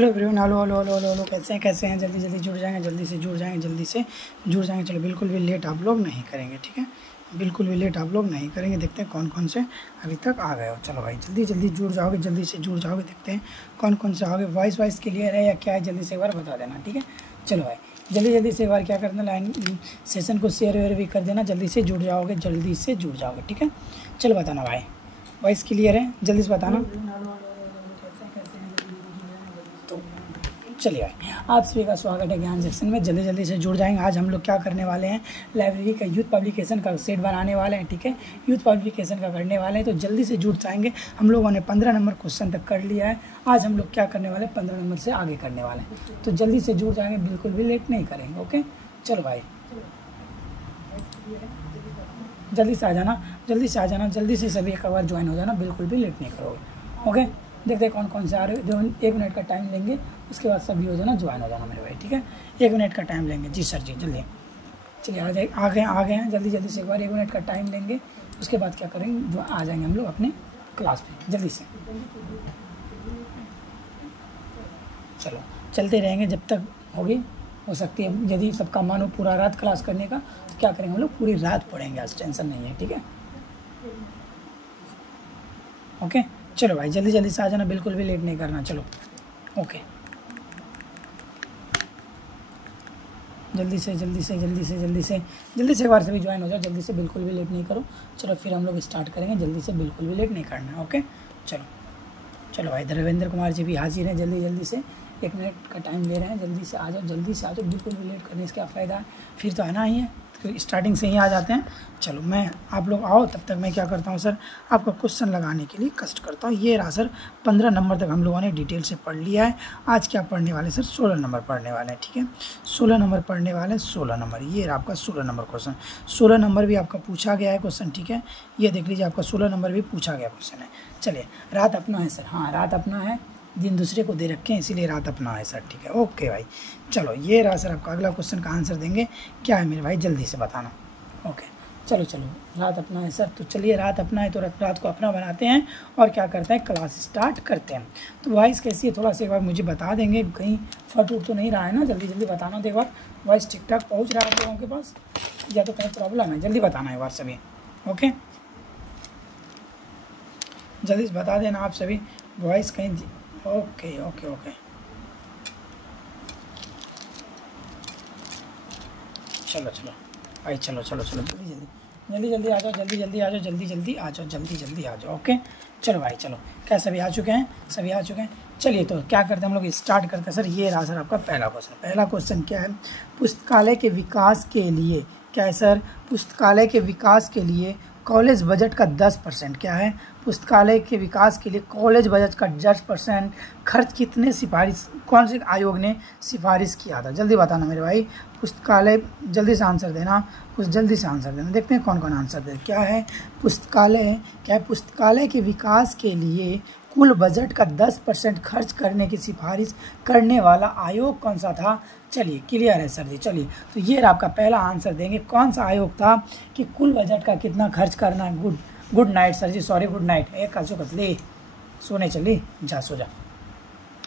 Hello everyone, hello hello hello hello, कैसे हैं? जल्दी जल्दी जुड़ जाएंगे, जल्दी से जुड़ जाएंगे। चलो, बिल्कुल भी लेट आप लोग नहीं करेंगे, ठीक है? बिल्कुल भी लेट आप लोग नहीं करेंगे। देखते हैं कौन कौन से अभी तक आ गए हो। चलो भाई, जल्दी जल्दी जुड़ जाओगे, जल्दी से जुड़ जाओगे। देखते हैं कौन कौन से आओगे। वॉइस क्लियर है या क्या है? जल्दी से एक बार बता देना, ठीक है? चलो भाई, जल्दी से एक बार क्या करना, लाइन सेशन को शेयर वेयर भी कर देना। जल्दी से जुड़ जाओगे, ठीक है? चलो बताना भाई, वॉइस क्लियर है? जल्दी से बताना। चलिए भाई, आप सभी का स्वागत है ज्ञान सेक्शन में। जल्दी से जुड़ जाएंगे। आज हम लोग क्या करने वाले हैं, लाइब्रेरी का यूथ पब्लिकेशन का सेट बनाने वाले हैं, ठीक है? यूथ पब्लिकेशन का करने वाले हैं, तो जल्दी से जुड़ जाएंगे। हम लोगों ने 15 नंबर क्वेश्चन तक कर लिया है। आज हम लोग क्या करने वाले हैं, 15 नंबर से आगे करने वाले हैं। तो जल्दी से जुड़ जाएंगे, बिल्कुल भी लेट नहीं करेंगे, ओके? चलो भाई, जल्दी से आ जाना, जल्दी से सभी एक बार ज्वाइन हो जाना, बिल्कुल भी लेट नहीं करोगे, ओके? देखते हैं कौन से आ रहे हो। 1 मिनट का टाइम लेंगे, उसके बाद सभी हो जाना, ज्वाइन हो जाना मेरे भाई, ठीक है? 1 मिनट का टाइम लेंगे। जी सर जी, जल्दी चलिए आ गए हैं। जल्दी से एक बार 1 मिनट का टाइम लेंगे, उसके बाद क्या करेंगे, जो आ जाएंगे हम लोग अपने क्लास पे। जल्दी से चलो, चलते रहेंगे जब तक होगी। हो सकती है यदि सबका मन हो पूरा रात क्लास करने का, तो क्या करेंगे हम लोग, पूरी रात पढ़ेंगे। आज टेंशन नहीं है, ठीक है? ओके, चलो भाई, जल्दी से आ जाना, बिल्कुल भी लेट नहीं करना। चलो, ओके, जल्दी से एक बार से भी ज्वाइन हो जाओ। जल्दी से, बिल्कुल भी लेट नहीं करो। चलो फिर हम लोग स्टार्ट करेंगे। जल्दी से, बिल्कुल भी लेट नहीं करना है, ओके? चलो भाई, रविंद्र कुमार जी भी हाजिर हैं। जल्दी से 1 मिनट का टाइम ले रहे हैं। जल्दी से आ जाओ, बिल्कुल भी लेट करने से क्या फ़ायदा है, फिर तो आना ही है, तो स्टार्टिंग से ही आ जाते हैं। चलो, मैं आप लोग आओ, तब तक मैं क्या करता हूँ सर, आपका क्वेश्चन लगाने के लिए कष्ट करता हूँ। ये रहा सर, 15 नंबर तक हम लोगों ने डिटेल से पढ़ लिया है। आज क्या पढ़ने वाले सर, 16 नंबर पढ़ने वाले हैं, ठीक है? 16 नंबर पढ़ने वाले हैं, 16 नंबर। ये रहा आपका 16 नंबर क्वेश्चन। 16 नंबर भी आपका पूछा गया है क्वेश्चन, ठीक है? ये देख लीजिए, आपका 16 नंबर भी पूछा गया क्वेश्चन है। चलिए, रात अपना है सर, हाँ रात अपना है, दिन दूसरे को दे रखे हैं, इसीलिए रात अपना है सर, ठीक है? ओके भाई, चलो ये रहा सर आपका अगला क्वेश्चन का आंसर देंगे। क्या है मेरे भाई, जल्दी से बताना। ओके, चलो रात अपना है सर, तो चलिए रात अपना है तो रात को अपना बनाते हैं और क्या करते हैं, क्लास स्टार्ट करते हैं। तो वॉइस कैसी है, थोड़ा सा एक बार मुझे बता देंगे, कहीं फट उठ तो नहीं रहा है ना? जल्दी बताना तो एक बार, वॉइस ठीक ठाक पहुँच रहा है आप लोगों के पास या तो कहीं प्रॉब्लम है? जल्दी बताना एक बार सभी, ओके? जल्दी से बता देना आप सभी, वॉइस कहीं। ओके, चलो भाई, चलो जल्दी आ जाओ, ओके? चलो भाई, चलो, क्या सभी आ चुके हैं? चलिए, तो क्या करते हैं हम लोग, स्टार्ट करते हैं सर। ये रहा सर आपका पहला क्वेश्चन क्या है, पुस्तकालय के विकास के लिए, क्या है सर, पुस्तकालय के विकास के लिए कॉलेज बजट का 10% क्या है, पुस्तकालय के विकास के लिए कॉलेज बजट का 10% खर्च कितने कौन से आयोग ने सिफारिश किया था? जल्दी बताना मेरे भाई, पुस्तकालय, जल्दी से आंसर देना, देखते हैं कौन आंसर दे। क्या है, पुस्तकालय के विकास के लिए कुल बजट का 10% खर्च करने की सिफारिश करने वाला आयोग कौन सा था? चलिए, क्लियर है सर जी। चलिए, तो ये आपका पहला आंसर देंगे, कौन सा आयोग था कि कुल बजट का कितना खर्च करना है। गुड नाइट सर जी, सॉरी, गुड नाइट। एक कतली सोने चली, जा सो जा।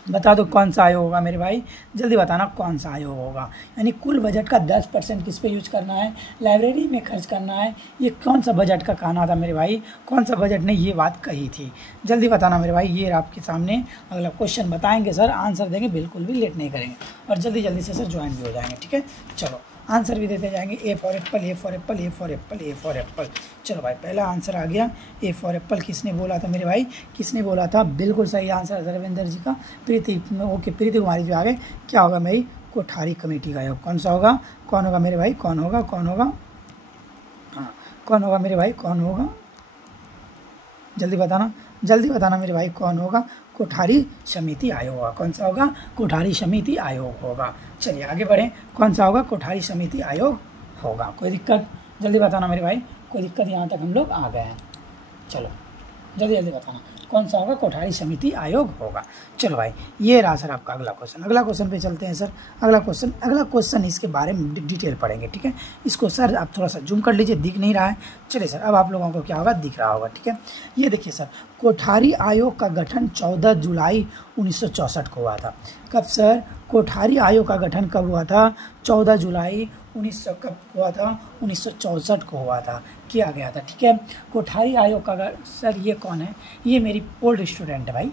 बता दो कौन सा आयोग होगा मेरे भाई, जल्दी बताना कौन सा आयोग होगा। यानी कुल बजट का 10% किस पे यूज करना है, लाइब्रेरी में खर्च करना है। ये कौन सा बजट का कहना था मेरे भाई, कौन सा बजट ने ये बात कही थी? जल्दी बताना मेरे भाई। ये आपके सामने अगला क्वेश्चन बताएंगे सर, आंसर देंगे, बिल्कुल भी लेट नहीं करेंगे और जल्दी से सर ज्वाइन भी हो जाएंगे, ठीक है? चलो, आंसर भी देते जाएंगे। A for Apple. चलो भाई, पहला आंसर आ गया, ए फॉर एप्पल। किसने बोला था मेरे भाई, बिल्कुल सही आंसर रविंदर जी का। प्रीति कुमारी जी आगे। क्या होगा भाई, कोठारी कमेटी का आयोग। कौन सा होगा, कौन होगा मेरे भाई, कौन होगा? हाँ, कौन होगा मेरे भाई, कौन होगा? जल्दी बताना मेरे भाई, कौन होगा? कोठारी समिति आयोग होगा। कौन सा होगा, कोठारी समिति आयोग होगा। चलिए आगे बढ़ें, कौन सा होगा, कोठारी समिति आयोग होगा। कोई दिक्कत? जल्दी बताना मेरे भाई, कोई दिक्कत? यहाँ तक हम लोग आ गए हैं। चलो, जल्दी बताना, कौन सा होगा? कोठारी समिति आयोग होगा। चलो भाई, ये रहा सर आपका अगला क्वेश्चन। अगला क्वेश्चन पे चलते हैं सर। अगला क्वेश्चन इसके बारे में डिटेल पढ़ेंगे, ठीक है। इसको सर आप थोड़ा सा जूम कर लीजिए, दिख नहीं रहा है। चलिए सर, अब आप लोगों को क्या होगा? दिख रहा होगा, ठीक है। ये देखिए सर, कोठारी आयोग का गठन 14 जुलाई 1964 को हुआ था। कब सर? कोठारी आयोग का गठन कब हुआ था? 14 जुलाई 1964 को हुआ था, किया गया था, ठीक है। कोठारी आयोग का सर ये कौन है? ये मेरी ओल्ड स्टूडेंट है भाई,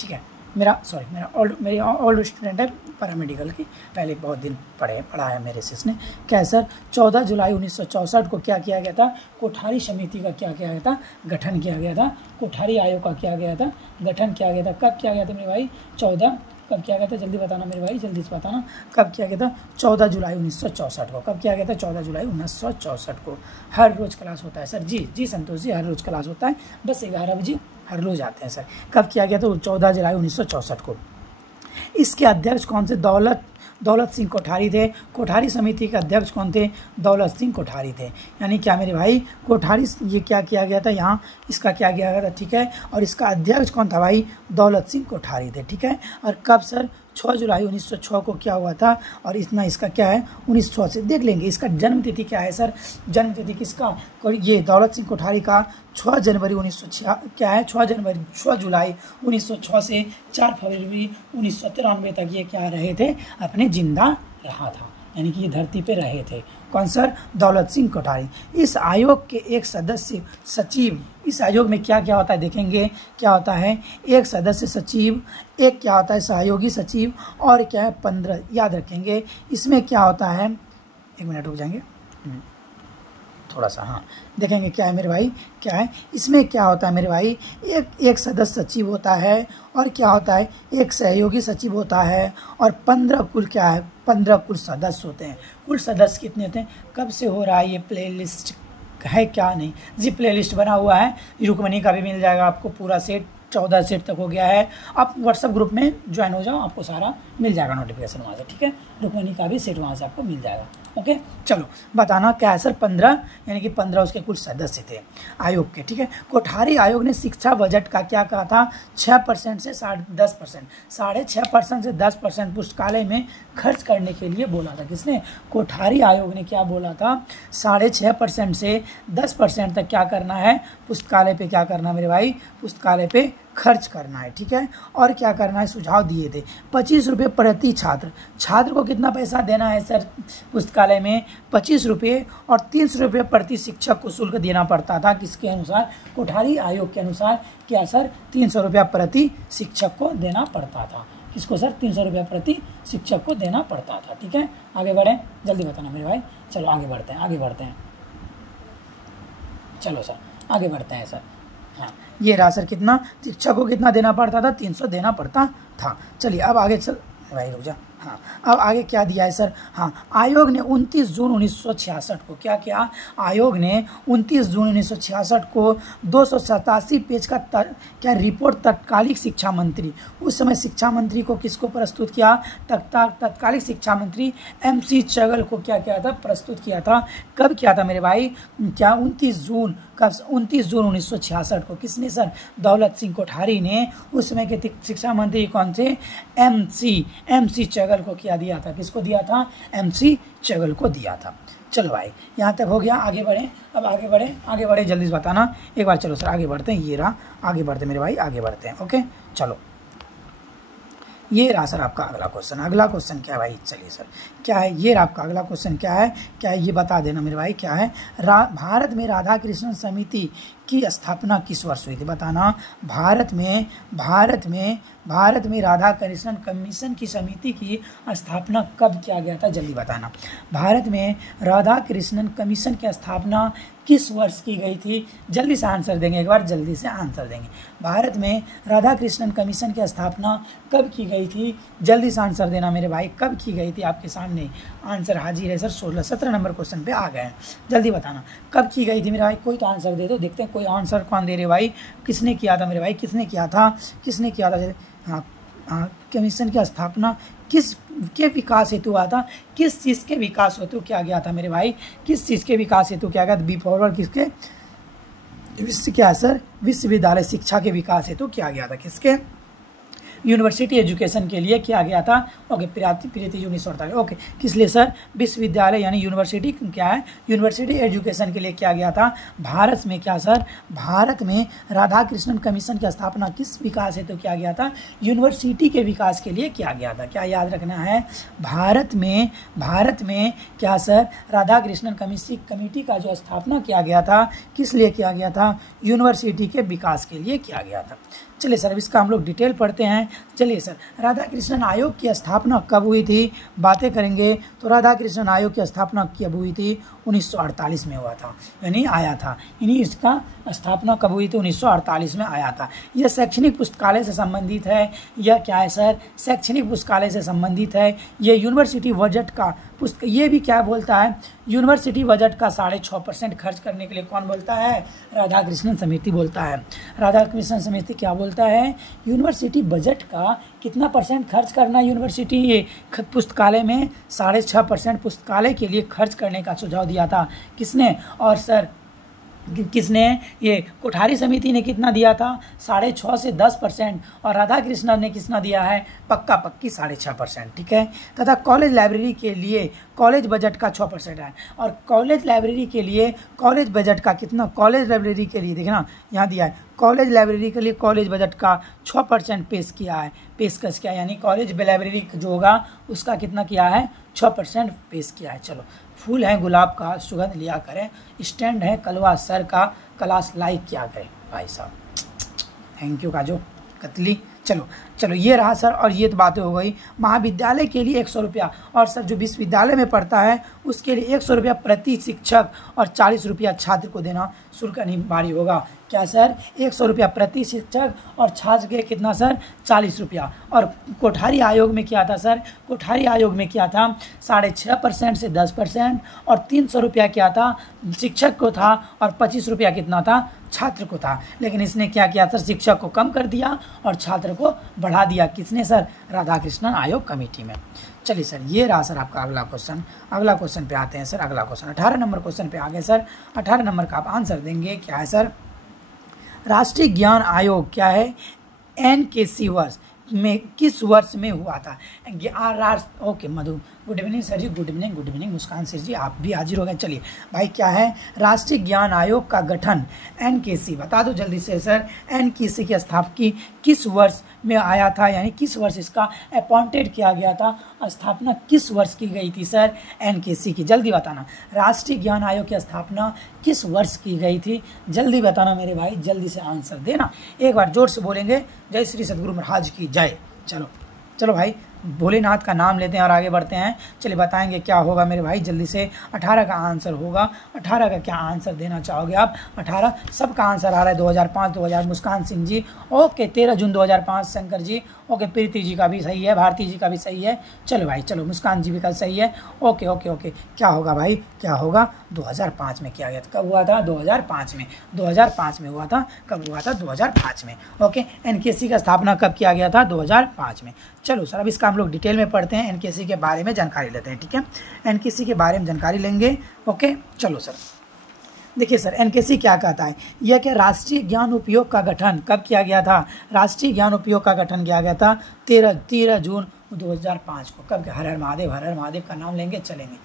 ठीक है। मेरी ओल्ड स्टूडेंट है पैरामेडिकल की, पहले बहुत दिन पढ़ा है मेरे सिस ने। क्या सर? 14 जुलाई 1964 को क्या किया गया था? कोठारी समिति का क्या किया गया था? गठन किया गया था। कोठारी आयोग का क्या गया था? गठन किया गया था। कब किया गया था मेरे भाई? कब किया गया था? जल्दी बताना मेरे भाई, जल्दी से बताना। कब किया गया था? 14 जुलाई 1964 को। कब किया गया था? 14 जुलाई 1964 को। हर रोज़ क्लास होता है सर। जी संतोष जी, हर रोज़ क्लास होता है, बस 11 बजे हर रोज़ आते हैं सर। कब किया गया था? 14 जुलाई 1964 को। इसके अध्यक्ष कौन से? दौलत सिंह कोठारी थे। कोठारी समिति के अध्यक्ष कौन थे? दौलत सिंह कोठारी थे। यानी क्या मेरे भाई? कोठारी ये क्या किया गया था? यहाँ इसका क्या किया गया था, ठीक है। और इसका अध्यक्ष कौन था भाई? दौलत सिंह कोठारी थे, ठीक है। और कब सर? 6 जुलाई 1906 को क्या हुआ था? और इतना इसका क्या है? 1906 से देख लेंगे। इसका जन्म तिथि क्या है सर? जन्म तिथि किसका? ये दौलत सिंह कोठारी का 6 जनवरी 1906 क्या है? 6 जुलाई 1906 से 4 फरवरी 1993 तक ये क्या रहे थे? अपने जिंदा रहा था, यानी कि ये धरती पे रहे थे। कौन सर? दौलत सिंह कोठारी। इस आयोग के एक सदस्य सचिव, इस आयोग में क्या क्या होता है देखेंगे। क्या होता है? एक सदस्य सचिव, एक क्या होता है? सहयोगी सचिव, और क्या है? 15 याद रखेंगे। इसमें क्या होता है? 1 मिनट रुक जाएंगे थोड़ा सा, हाँ देखेंगे क्या है मेरे भाई, क्या है इसमें? क्या होता है मेरे भाई? एक सदस्य सचिव होता है, और क्या होता है? एक सहयोगी सचिव होता है, और 15 कुल क्या है? 15 कुल सदस्य होते हैं। कुल सदस्य कितने होते हैं? कब से हो रहा है ये प्ले लिस्ट है? क्या नहीं जी, प्ले लिस्ट बना हुआ है, रुक्मणी का भी मिल जाएगा आपको, पूरा सेट 14 सेट तक हो गया है। आप व्हाट्सएप ग्रुप में ज्वाइन हो जाओ, आपको सारा मिल जाएगा नोटिफिकेशन वहाँ से, ठीक है। रुक्मणी का भी सेट वहाँ से आपको मिल जाएगा। ओके, चलो बताना क्या है सर? 15, यानी कि 15 उसके कुल सदस्य थे आयोग के, ठीक है। कोठारी आयोग ने शिक्षा बजट का क्या कहा था? 6% से 10%, 6.5% से 10% पुस्तकालय में खर्च करने के लिए बोला था। किसने? कोठारी आयोग ने क्या बोला था? 6.5% से 10% तक क्या करना है? पुस्तकालय पे क्या करना मेरे भाई? पुस्तकालय पे खर्च करना है, ठीक है। और क्या करना है? सुझाव दिए थे 25 रुपये प्रति छात्र को कितना पैसा देना है सर? पुस्तकालय में 25 रुपये, और 300 रुपये प्रति शिक्षक को शुल्क देना पड़ता था। किसके अनुसार? कोठारी आयोग के अनुसार। क्या सर? 300 रुपया प्रति शिक्षक को देना पड़ता था। किसको सर? 300 रुपया प्रति शिक्षक को देना पड़ता था, ठीक है। आगे बढ़ें, जल्दी बताना मेरे भाई। चलो आगे बढ़ते हैं। चलो सर आगे बढ़ते हैं सर। हाँ, ये रहा सर, कितना शिक्षक को कितना देना पड़ता था? 300 देना पड़ता था। चलिए अब आगे चल भाई, रुक जा। हाँ, अब आगे क्या दिया है सर? हाँ, आयोग ने 29 जून 1966 को क्या किया? आयोग ने 29 जून 1966 को 287 पेज का क्या रिपोर्ट तत्कालिक शिक्षा मंत्री, उस समय शिक्षा मंत्री को किसको प्रस्तुत किया? तत्कालिक शिक्षा मंत्री MC चगल को क्या किया था? प्रस्तुत किया था। कब किया था मेरे भाई? क्या 29 जून 1966 को। किसने सर? दौलत सिंह कोठारी ने। उस समय के शिक्षा मंत्री कौन थे? MC चगल को क्या दिया था? किसको दिया था? MC चगल को दिया था। चलो भाई, यहाँ तक हो गया। आगे बढ़ें, अब आगे बढ़े जल्दी से बताना एक बार। चलो सर आगे बढ़ते हैं। ये रहा, आगे बढ़ते मेरे भाई, आगे बढ़ते हैं। ओके, चलो ये रहा सर आपका अगला क्वेश्चन। अगला क्वेश्चन क्या है भाई? चलिए सर, क्या है ये रहा आपका अगला क्वेश्चन? क्या है ये बता देना मेरे भाई। क्या है? भारत में राधा कृष्णन समिति की स्थापना किस वर्ष हुई थी? बताना। भारत में राधा कृष्णन कमीशन की समिति की स्थापना कब किया गया था? जल्दी बताना। भारत में राधा कृष्णन कमीशन की स्थापना किस वर्ष की गई थी? जल्दी से आंसर देंगे, एक बार जल्दी से आंसर देंगे। भारत में राधा कृष्णन कमीशन की स्थापना कब की गई थी? जल्दी से आंसर देना मेरे भाई। कब की गई थी? आपके सामने आंसर हाजिर है सर। 17 नंबर क्वेश्चन पे आ गए हैं। जल्दी बताना कब की गई थी मेरे भाई। कोई तो आंसर दे दो, देखते हैं कोई आंसर कौन दे रहे भाई। किसने किया था मेरे भाई? किसने किया था? हाँ, कमीशन की स्थापना किस के विकास हेतु हुआ था? किस चीज़ के विकास हेतु किया गया था मेरे भाई? किस चीज़ के विकास हेतु किया गया था? बी फॉरवर्ड किसके? क्या है सर, विश्वविद्यालय शिक्षा के विकास हेतु किया गया था। किसके? यूनिवर्सिटी एजुकेशन के लिए किया गया था। ओके, प्रीति जी 1948। ओके, किस लिए सर? विश्वविद्यालय यानी यूनिवर्सिटी क्या है, यूनिवर्सिटी एजुकेशन के लिए किया गया था। भारत में क्या सर, भारत में राधा कृष्णन कमीशन की स्थापना किस विकास हेतु किया गया था? यूनिवर्सिटी के विकास के लिए किया गया था। क्या याद रखना है? भारत में क्या सर, राधा कृष्णन कमेटी का जो स्थापना किया गया था, किस लिए किया गया था? यूनिवर्सिटी के विकास के लिए किया गया था। चलिए सर, इसका हम लोग डिटेल पढ़ते हैं। चलिए सर, राधा कृष्णन आयोग की स्थापना कब हुई थी, बातें करेंगे। तो राधा कृष्णन आयोग की स्थापना कब हुई थी? 1948 में हुआ था, यानी आया था। यानी इसका स्थापना कब हुई थी? 1948 में आया था। यह शैक्षणिक पुस्तकालय से संबंधित है। यह क्या है सर? शैक्षणिक पुस्तकालय से संबंधित है। यह यूनिवर्सिटी बजट का ये भी क्या बोलता है? यूनिवर्सिटी बजट का 6.5% खर्च करने के लिए कौन बोलता है? राधा कृष्णन समिति बोलता है। राधा कृष्णन समिति क्या बोलता है? यूनिवर्सिटी बजट का कितना परसेंट खर्च करना यूनिवर्सिटी पुस्तकालय में? 6.5% पुस्तकालय के लिए खर्च करने का सुझाव दिया था। किसने? और सर किसने? ये कोठारी समिति ने कितना दिया था? 6.5 से 10%। और राधा कृष्णन ने कितना दिया है? पक्की 6.5%। ठीक है। तथा कॉलेज लाइब्रेरी के लिए कॉलेज बजट का 6% है। और कॉलेज लाइब्रेरी के लिए कॉलेज बजट का कितना? कॉलेज लाइब्रेरी के लिए देखना यहाँ दिया है, कॉलेज लाइब्रेरी के लिए कॉलेज बजट का 6% पेशकश किया, यानी कॉलेज लाइब्रेरी जो होगा उसका कितना किया है? 6% पेश किया है। चलो, फूल है गुलाब का सुगंध लिया करें, स्टैंड है कलवा सर का, क्लास लाइक किया करें। भाई साहब थैंक यू काजो कतली। चलो ये रहा सर, और ये तो बातें हो गई। महाविद्यालय के लिए 100 रुपया, और सर जो विश्वविद्यालय में पढ़ता है उसके लिए 100 रुपया प्रति शिक्षक और 40 रुपया छात्र को देना शुल्क अनिवार्य होगा। क्या सर? 100 रुपया प्रति शिक्षक और छात्र के कितना सर? 40 रुपया। और कोठारी आयोग में क्या था सर? कोठारी आयोग में क्या था? 6.5% से 10%, और 300 रुपया क्या था? शिक्षक को था, और 25 रुपया कितना था? छात्र को था। लेकिन इसने क्या किया सर? शिक्षक को कम कर दिया और छात्र को बढ़ा दिया। किसने सर? राधा कृष्णन आयोग कमेटी में। चलिए सर, ये रहा सर आपका अगला क्वेश्चन। अगला क्वेश्चन पे आते हैं सर। अगला क्वेश्चन 18 नंबर क्वेश्चन पे आ गए सर। 18 नंबर का आप आंसर देंगे। क्या है सर? राष्ट्रीय ज्ञान आयोग क्या है? NKC वर्ष में किस वर्ष में हुआ था? ओके मधु, गुड इवनिंग सर जी, गुड इवनिंग मुस्कान सर जी, आप भी हाजिर हो गए। चलिए भाई, क्या है? राष्ट्रीय ज्ञान आयोग का गठन NKC बता दो जल्दी से सर। NKC की स्थापना किस वर्ष में आया था, यानी किस वर्ष इसका अपॉइंटेड किया गया था? स्थापना किस वर्ष की गई थी सर NKC की? जल्दी बताना। राष्ट्रीय ज्ञान आयोग की स्थापना किस वर्ष की गई थी? जल्दी बताना मेरे भाई, जल्दी से आंसर देना। एक बार जोर से बोलेंगे, जय श्री सद्गुरु महाराज की जय। चलो भाई, भोलेनाथ का नाम लेते हैं और आगे बढ़ते हैं। चलिए बताएंगे क्या होगा मेरे भाई, जल्दी से। 18 का आंसर होगा। 18 का क्या आंसर देना चाहोगे आप? 18 सबका आंसर आ रहा है 2005, 2000 मुस्कान सिंह जी। ओके, 13 जून 2005 शंकर जी। ओके, प्रीति जी का भी सही है, भारती जी का भी सही है। चलो भाई, चलो मुस्कान जी भी का सही है। ओके, क्या होगा भाई? क्या होगा? 2005 में किया गया था। कब हुआ था? 2005 में। 2005 में हुआ था। कब हुआ था? 2005 में। ओके, NKC का स्थापना कब किया गया था? 2005 में। चलो सर, अब इसका हम लोग डिटेल में पढ़ते हैं। NKC के बारे में जानकारी लेते हैं। ठीक है, NKC के बारे में जानकारी लेंगे। ओके, चलो सर, देखिए सर, NKC क्या कहता है? यह क्या राष्ट्रीय ज्ञान उपयोग का गठन कब किया गया था? राष्ट्रीय ज्ञान उपयोग का गठन किया गया था 13 जून 2005 को। कब? हर हर महादेव का नाम लेंगे, चलेंगे।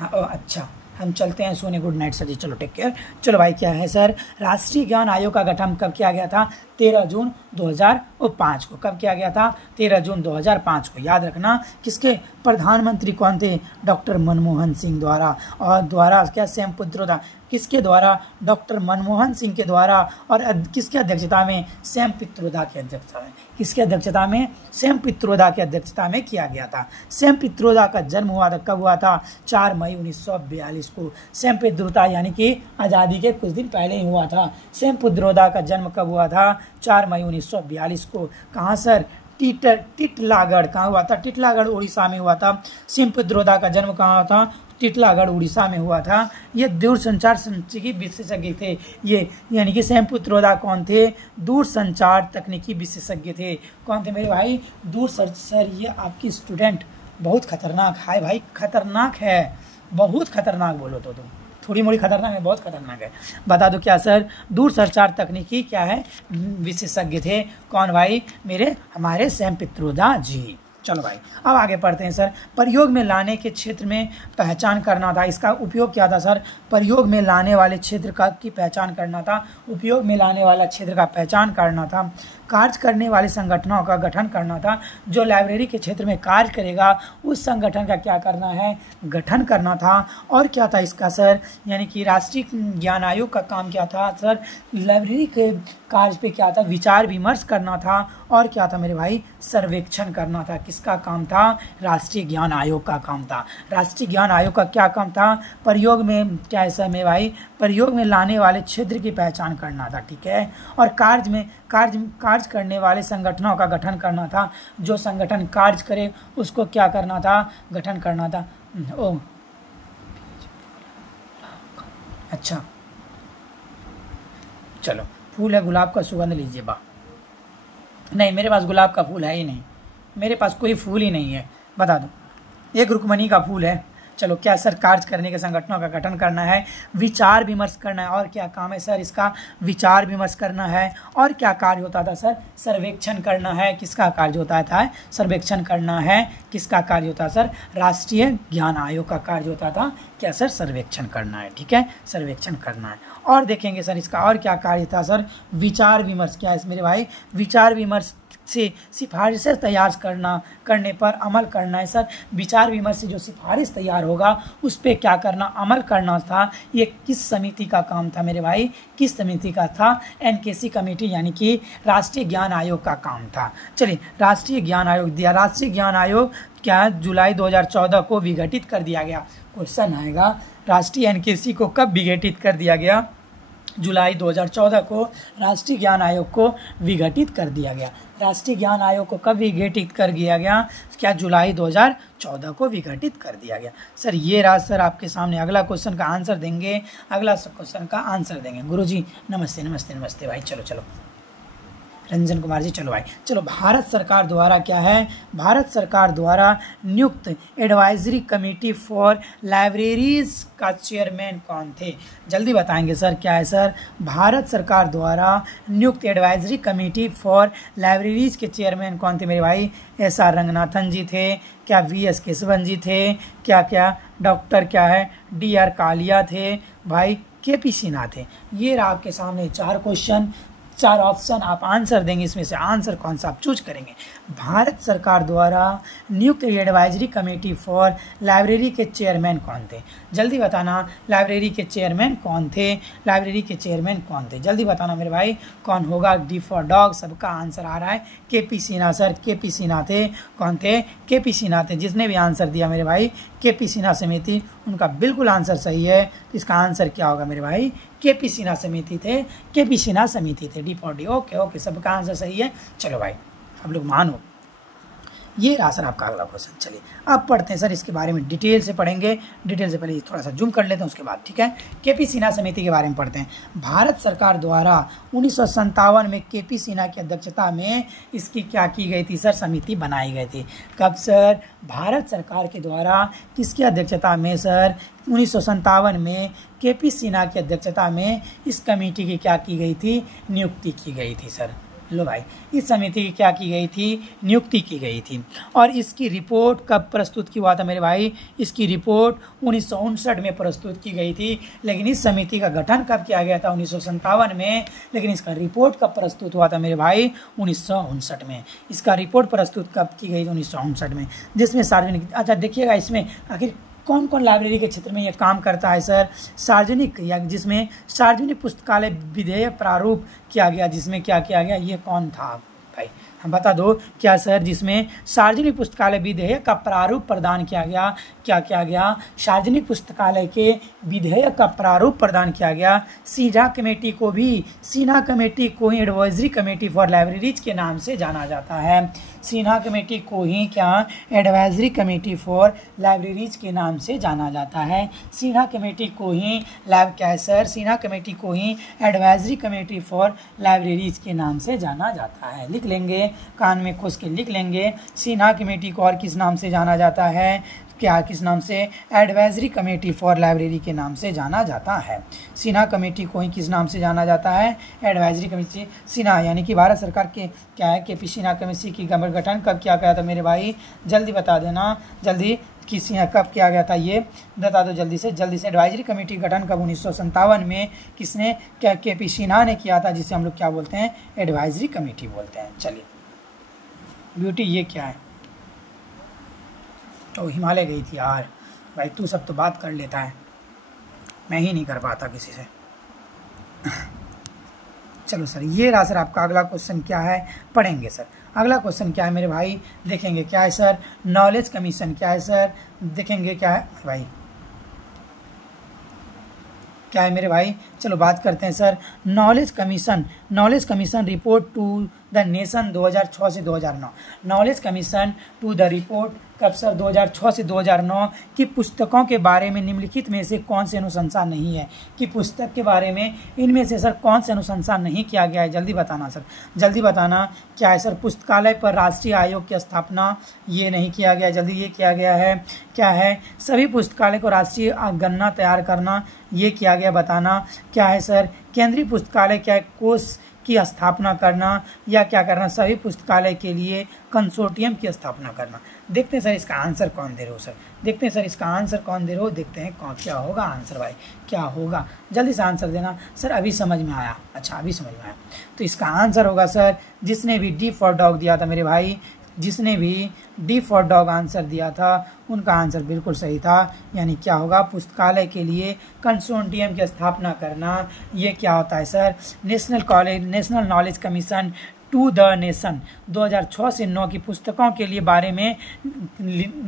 हाँ, अच्छा, हम चलते हैं सोने। गुड नाइट सर जी, चलो टेक केयर। चलो भाई, क्या है सर? राष्ट्रीय ज्ञान आयोग का गठन कब किया गया था? 13 जून 2005 को। कब किया गया था? 13 जून 2005 को। याद रखना, किसके प्रधानमंत्री कौन थे? डॉक्टर मनमोहन सिंह द्वारा। और द्वारा क्या? सैम पित्रोदा। किसके द्वारा? डॉक्टर मनमोहन सिंह के द्वारा। और किसके अध्यक्षता में? सैम पित्रोदा की अध्यक्षता में। किसके अध्यक्षता में? सैम पित्रोदा की अध्यक्षता में किया गया था। सैम पित्रोदा का जन्म हुआ था, कब हुआ था? 4 मई 1942 को। सैम पित्रोदा यानी कि आज़ादी के कुछ दिन पहले ही हुआ था। सैम पित्रोदा का जन्म कब हुआ था? 4 मई 1942 को। कहाँ सर? टिटलागढ़। कहाँ हुआ था? टिटलागढ़ उड़ीसा में हुआ था। सैम पित्रोदा का जन्म कहाँ हुआ था? टिटलागढ़ उड़ीसा में हुआ था। ये दूरसंचार तकनीकी विशेषज्ञ थे ये, यानी कि सैम पित्रोदा कौन थे? दूरसंचार तकनीकी विशेषज्ञ थे। कौन थे मेरे भाई? सर ये आपकी स्टूडेंट बहुत खतरनाक है भाई, खतरनाक है, बहुत खतरनाक बोलो तो तुम थोड़ी मोड़ी खतरनाक है, बहुत खतरनाक है। बता दो क्या सर, दूर संचार तकनीकी क्या है विशेषज्ञ थे, कौन भाई, मेरे हमारे सैम पित्रोदा जी। चलो भाई अब आगे पढ़ते हैं सर, प्रयोग में लाने के क्षेत्र में पहचान करना था, इसका उपयोग क्या था सर, प्रयोग में लाने वाले क्षेत्र का की पहचान करना था, उपयोग में लाने वाला क्षेत्र का पहचान करना था, कार्य करने वाले संगठनों का गठन करना था, जो लाइब्रेरी के क्षेत्र में कार्य करेगा उस संगठन का क्या करना है, गठन करना था। और क्या था इसका सर, यानी कि राष्ट्रीय ज्ञान आयोग का काम क्या था सर, लाइब्रेरी के कार्य पे क्या था, विचार विमर्श करना था। और क्या था मेरे भाई, सर्वेक्षण करना था। किसका काम था, राष्ट्रीय ज्ञान आयोग का काम था। राष्ट्रीय ज्ञान आयोग का क्या काम था, प्रयोग में क्या है सर मेरे भाई, प्रयोग में लाने वाले क्षेत्र की पहचान करना था, ठीक है। और कार्य करने वाले संगठनों का गठन करना था, जो संगठन कार्य करे उसको क्या करना था, गठन करना था। ओ अच्छा चलो, फूल है गुलाब का, सुगंध लीजिए बा। नहीं मेरे पास गुलाब का फूल है ही नहीं, मेरे पास कोई फूल ही नहीं है, बता दो। एक रुक्मणी का फूल है। चलो क्या सर, कार्य करने के संगठनों का गठन करना है, विचार विमर्श करना है। और क्या काम है सर इसका, विचार विमर्श करना है। और क्या कार्य होता था सर, सर्वेक्षण करना है। किसका कार्य होता था, सर्वेक्षण करना है। किसका कार्य होता सर, राष्ट्रीय ज्ञान आयोग का कार्य होता था क्या सर, सर्वेक्षण करना है, ठीक है, सर्वेक्षण करना है। और देखेंगे सर इसका और क्या कार्य था सर, विचार विमर्श। क्या है मेरे भाई, विचार विमर्श से सिफारिशें तैयार करने पर अमल करना है सर। विचार विमर्श से जो सिफारिश तैयार होगा उस पर क्या करना, अमल करना था। ये किस समिति का काम था मेरे भाई, किस समिति का था, एनकेसी कमेटी यानी कि राष्ट्रीय ज्ञान आयोग का काम था। चलिए राष्ट्रीय ज्ञान आयोग दिया, राष्ट्रीय ज्ञान आयोग क्या जुलाई 2014 को विघटित कर दिया गया। क्वेश्चन आएगा, राष्ट्रीय एनकेसी को कब विघटित कर दिया गया, जुलाई 2014 को राष्ट्रीय ज्ञान आयोग को विघटित कर दिया गया। राष्ट्रीय ज्ञान आयोग को कब विघटित कर दिया गया, क्या जुलाई 2014 को विघटित कर दिया गया। सर ये रहा सर आपके सामने, अगला क्वेश्चन का आंसर देंगे, अगला क्वेश्चन का आंसर देंगे। गुरुजी नमस्ते नमस्ते नमस्ते भाई। चलो चलो रंजन कुमार जी, चलो भाई चलो। भारत सरकार द्वारा क्या है, भारत सरकार द्वारा नियुक्त एडवाइजरी कमेटी फॉर लाइब्रेरीज का चेयरमैन कौन थे, जल्दी बताएंगे सर। क्या है सर, भारत सरकार द्वारा नियुक्त एडवाइजरी कमेटी फॉर लाइब्रेरीज के चेयरमैन कौन थे मेरे भाई, SR रंगनाथन जी थे, क्या VS केशवन जी थे, क्या डॉक्टर क्या है DR कालिया थे, भाई KP सिन्हा थे। ये रहा आपके सामने 4 क्वेश्चन, 4 ऑप्शन, आप आंसर देंगे, इसमें से आंसर कौन सा आप चूज करेंगे। भारत सरकार द्वारा नियुक्त एडवाइजरी कमेटी फॉर लाइब्रेरी के चेयरमैन कौन थे, जल्दी बताना। लाइब्रेरी के चेयरमैन कौन थे, लाइब्रेरी के चेयरमैन कौन थे, जल्दी बताना मेरे भाई कौन होगा। D फॉर डॉग, सबका आंसर आ रहा है KP Sinha sir, KP Sinha थे। कौन थे, KP सिन्हा थे। जिसने भी आंसर दिया मेरे भाई KP सिन्हा समिति, उनका बिल्कुल आंसर सही है। इसका आंसर क्या होगा मेरे भाई, KP सिन्हा समिति थे, KP सिन्हा समिति थे। D फॉर डी, ओके सबका आंसर सही है। चलो भाई आप लोग मानो, ये रहा सर आपका अगला क्वेश्चन। चलिए अब पढ़ते हैं सर, इसके बारे में डिटेल से पढ़ेंगे। डिटेल से पहले थोड़ा सा जूम कर लेते हैं उसके बाद, ठीक है। KP सिन्हा समिति के बारे में पढ़ते हैं। भारत सरकार द्वारा 1957 में KP सिन्हा की अध्यक्षता में इसकी क्या की गई थी सर, समिति बनाई गई थी। कब सर, भारत सरकार के द्वारा किसकी अध्यक्षता में सर, 1957 में KP सिन्हा की अध्यक्षता में इस कमेटी की क्या की गई थी, नियुक्ति की गई थी सर। लो भाई, इस समिति की क्या की गई थी, नियुक्ति की गई थी। और इसकी रिपोर्ट कब प्रस्तुत की हुआ था मेरे भाई, इसकी रिपोर्ट 1959 में प्रस्तुत की गई थी। लेकिन इस समिति का गठन कब किया गया था, 1957 में। लेकिन इसका रिपोर्ट कब प्रस्तुत हुआ था मेरे भाई, 1959 में। इसका रिपोर्ट प्रस्तुत कब की गई, 1959 में, जिसमें सार्वजनिक, अच्छा देखिएगा इसमें आखिर कौन कौन लाइब्रेरी के क्षेत्र में ये काम करता है सर, सार्वजनिक, या जिसमें सार्वजनिक पुस्तकालय विधेयक प्रारूप किया गया, जिसमें क्या किया गया, ये कौन था भाई, हम बता दो। क्या सर, जिसमें सार्वजनिक पुस्तकालय विधेयक का प्रारूप प्रदान किया गया, क्या किया गया, सार्वजनिक पुस्तकालय के विधेयक का प्रारूप प्रदान किया गया। सिन्हा कमेटी को ही एडवाइजरी कमेटी फॉर लाइब्रेरीज के नाम से जाना जाता है। सिन्हा कमेटी को ही क्या, एडवाइजरी कमेटी फॉर लाइब्रेरीज के नाम से जाना जाता है। सिन्हा कमेटी को ही क्या है सर, सिन्हा कमेटी को ही एडवाइजरी कमेटी फॉर लाइब्रेरीज के नाम से जाना जाता है। लिख लेंगे, कान में खोस के लिख लेंगे। सिन्हा कमेटी को और किस नाम से जाना जाता है, क्या किस नाम से? एडवाइजरी कमेटी फॉर लाइब्रेरी के नाम से जाना जाता है। सिन्हा कमेटी को ही किस नाम से जाना जाता है? एडवाइजरी कमेटी सिन्हा, यानी कि भारत सरकार के क्या है के पी सिन्हा कमेटी की गठन कब किया गया था मेरे भाई? जल्दी बता देना, जल्दी कि सिन्हा कब किया गया था ये बता दो जल्दी से। एडवाइजरी कमेटी गठन कब? 1957 में किसने? क्या के पी सिन्हा ने किया था, जिसे हम लोग क्या बोलते हैं? एडवाइजरी कमेटी बोलते हैं। चलिए ब्यूटी, ये क्या है? तो हिमालय गई थी यार भाई, तू सब तो बात कर लेता है, मैं ही नहीं कर पाता किसी से। चलो सर, ये रहा सर आपका अगला क्वेश्चन। क्या है पढ़ेंगे सर? अगला क्वेश्चन क्या है मेरे भाई? देखेंगे क्या है सर? नॉलेज कमीशन क्या है सर? देखेंगे क्या है भाई, क्या है मेरे भाई? चलो बात करते हैं sir. Knowledge commission report to the nation 2006 से 2009। Knowledge commission to the report कब सर? 2006 से 2009 की पुस्तकों के बारे में निम्नलिखित में से कौन से अनुशंसा नहीं है? कि पुस्तक के बारे में इनमें से सर कौन से अनुशंसा नहीं किया गया है? जल्दी बताना सर, जल्दी बताना। क्या है सर? पुस्तकालय पर राष्ट्रीय आयोग की स्थापना, ये नहीं किया गया। जल्दी, ये किया गया है। क्या है? सभी पुस्तकालय को राष्ट्रीय गणना तैयार करना, ये किया गया, बताना। क्या है सर? केंद्रीय पुस्तकालय क्या है? कोष की स्थापना करना, या क्या करना? सभी पुस्तकालय के लिए कंसोर्टियम की स्थापना करना। देखते हैं सर इसका आंसर कौन दे रहे हो सर, देखते हैं सर इसका आंसर कौन दे रहे हो, देखते हैं कौन क्या होगा आंसर भाई, क्या होगा? जल्दी से आंसर देना सर। अभी समझ में आया? अच्छा, अभी समझ में आया। तो इसका आंसर होगा सर, जिसने भी डी फॉर डॉग दिया था मेरे भाई, जिसने भी डी फॉर डॉग आंसर दिया था उनका आंसर बिल्कुल सही था। यानी क्या होगा? पुस्तकालय के लिए कंसोर्टियम की स्थापना करना। ये क्या होता है sir? National knowledge commission to the nation 2006 से 9 की पुस्तकों के लिए बारे में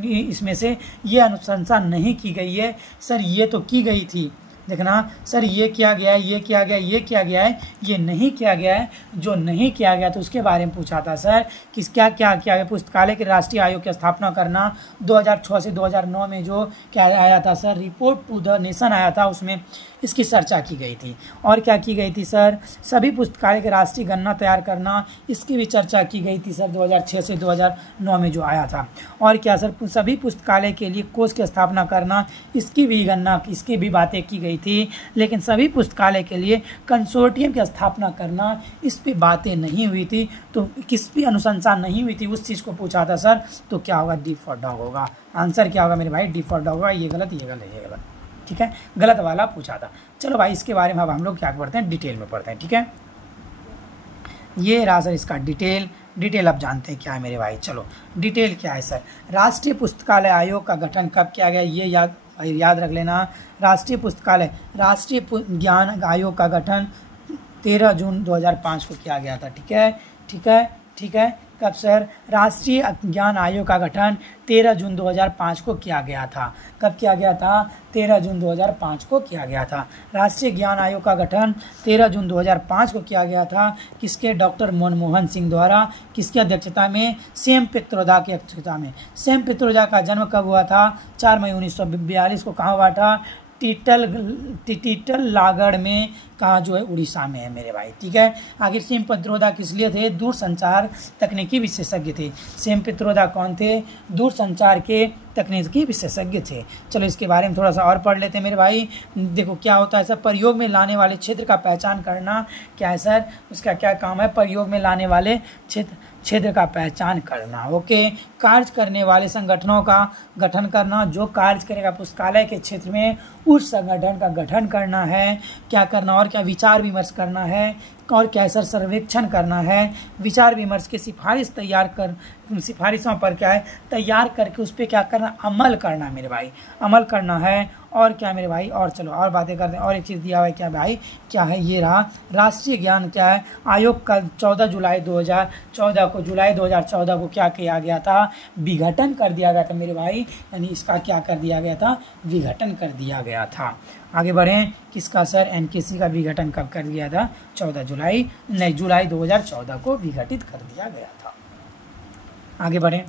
इसमें से ये अनुशंसा नहीं की गई है सर। ये तो की गई थी, देखना सर, ये किया गया है, ये किया गया है, ये किया गया है, ये नहीं किया गया है। जो नहीं किया गया तो उसके बारे में पूछा था सर कि क्या क्या किया गया? पुस्तकालय के राष्ट्रीय आयोग की स्थापना करना 2006 से 2009 में जो क्या आया था sir? Report to the nation आया था, उसमें इसकी चर्चा की गई थी। और क्या की गई थी सर? सभी पुस्तकालय के राष्ट्रीय गणना तैयार करना, इसकी भी चर्चा की गई थी सर 2006 से 2009 में जो आया था। और क्या सर? सभी पुस्तकालय के लिए कोष की स्थापना करना, इसकी भी गणना, इसकी भी बातें की गई थी। लेकिन सभी पुस्तकालय के लिए कंसोर्टियम की स्थापना करना, इस पर बातें नहीं हुई थी। तो किस भी अनुशंसा नहीं हुई थी, उस चीज़ को पूछा था सर। तो क्या होगा? डी फॉर डॉग होगा। आंसर क्या होगा मेरे भाई? डी फॉर डॉग होगा। ये गलत, ये गलत, ये गलत, ठीक है? गलत वाला पूछा था। चलो भाई, इसके बारे में अब हम लोग क्या पढ़ते हैं? डिटेल में पढ़ते हैं, ठीक है? ये रहा सर इसका डिटेल अब जानते हैं क्या है मेरे भाई। चलो डिटेल क्या है सर? राष्ट्रीय पुस्तकालय आयोग का गठन कब किया गया? ये याद रख लेना। राष्ट्रीय ज्ञान आयोग का गठन 13 जून 2005 को किया गया था, ठीक है? ठीक है, ठीक है। कब सर? राष्ट्रीय ज्ञान आयोग का गठन 13 जून 2005 को किया गया था। कब किया गया था? 13 जून 2005 को किया गया था। राष्ट्रीय ज्ञान आयोग का गठन 13 जून 2005 को किया गया था। किसके? डॉक्टर मनमोहन सिंह द्वारा। किसकी अध्यक्षता में? सैम पित्रोदा की अध्यक्षता में। सैम पित्रोदा का जन्म कब हुआ था? 4 मई 1942 को। कहाँ हुआ था? टीटलागढ़ में, कहाँ जो है? उड़ीसा में है मेरे भाई, ठीक है? आखिर सैम पित्रोदा किस लिए थे? दूरसंचार तकनीकी विशेषज्ञ थे। सैम पित्रोदा कौन थे? दूरसंचार के तकनीकी विशेषज्ञ थे। चलो इसके बारे में थोड़ा सा और पढ़ लेते हैं मेरे भाई। देखो क्या होता है सर? प्रयोग में लाने वाले क्षेत्र का पहचान करना। क्या है सर? उसका क्या काम है? प्रयोग में लाने वाले क्षेत्र का पहचान करना। ओके। कार्य करने वाले संगठनों का गठन करना, जो कार्य करेगा पुस्तकालय के क्षेत्र में उस संगठन का गठन करना है। क्या करना? और क्या? विचार विमर्श करना है। और क्या है सर? सर्वेक्षण करना है। विचार विमर्श की सिफारिशों पर क्या है? तैयार करके उस पर क्या करना? अमल करना मेरे भाई, अमल करना है। और क्या मेरे भाई? और चलो और बातें करते हैं। और एक चीज़ दिया हुआ है क्या भाई? क्या है? ये रहा राष्ट्रीय ज्ञान क्या है आयोग का 14 जुलाई 2014 को क्या किया गया था? विघटन कर दिया गया था मेरे भाई। यानी इसका क्या कर दिया गया था? विघटन कर दिया गया था। आगे बढ़ें। किसका सर? एनकेसी का विघटन कब कर दिया था? जुलाई 2014 को विघटित कर दिया गया था। आगे बढ़ें।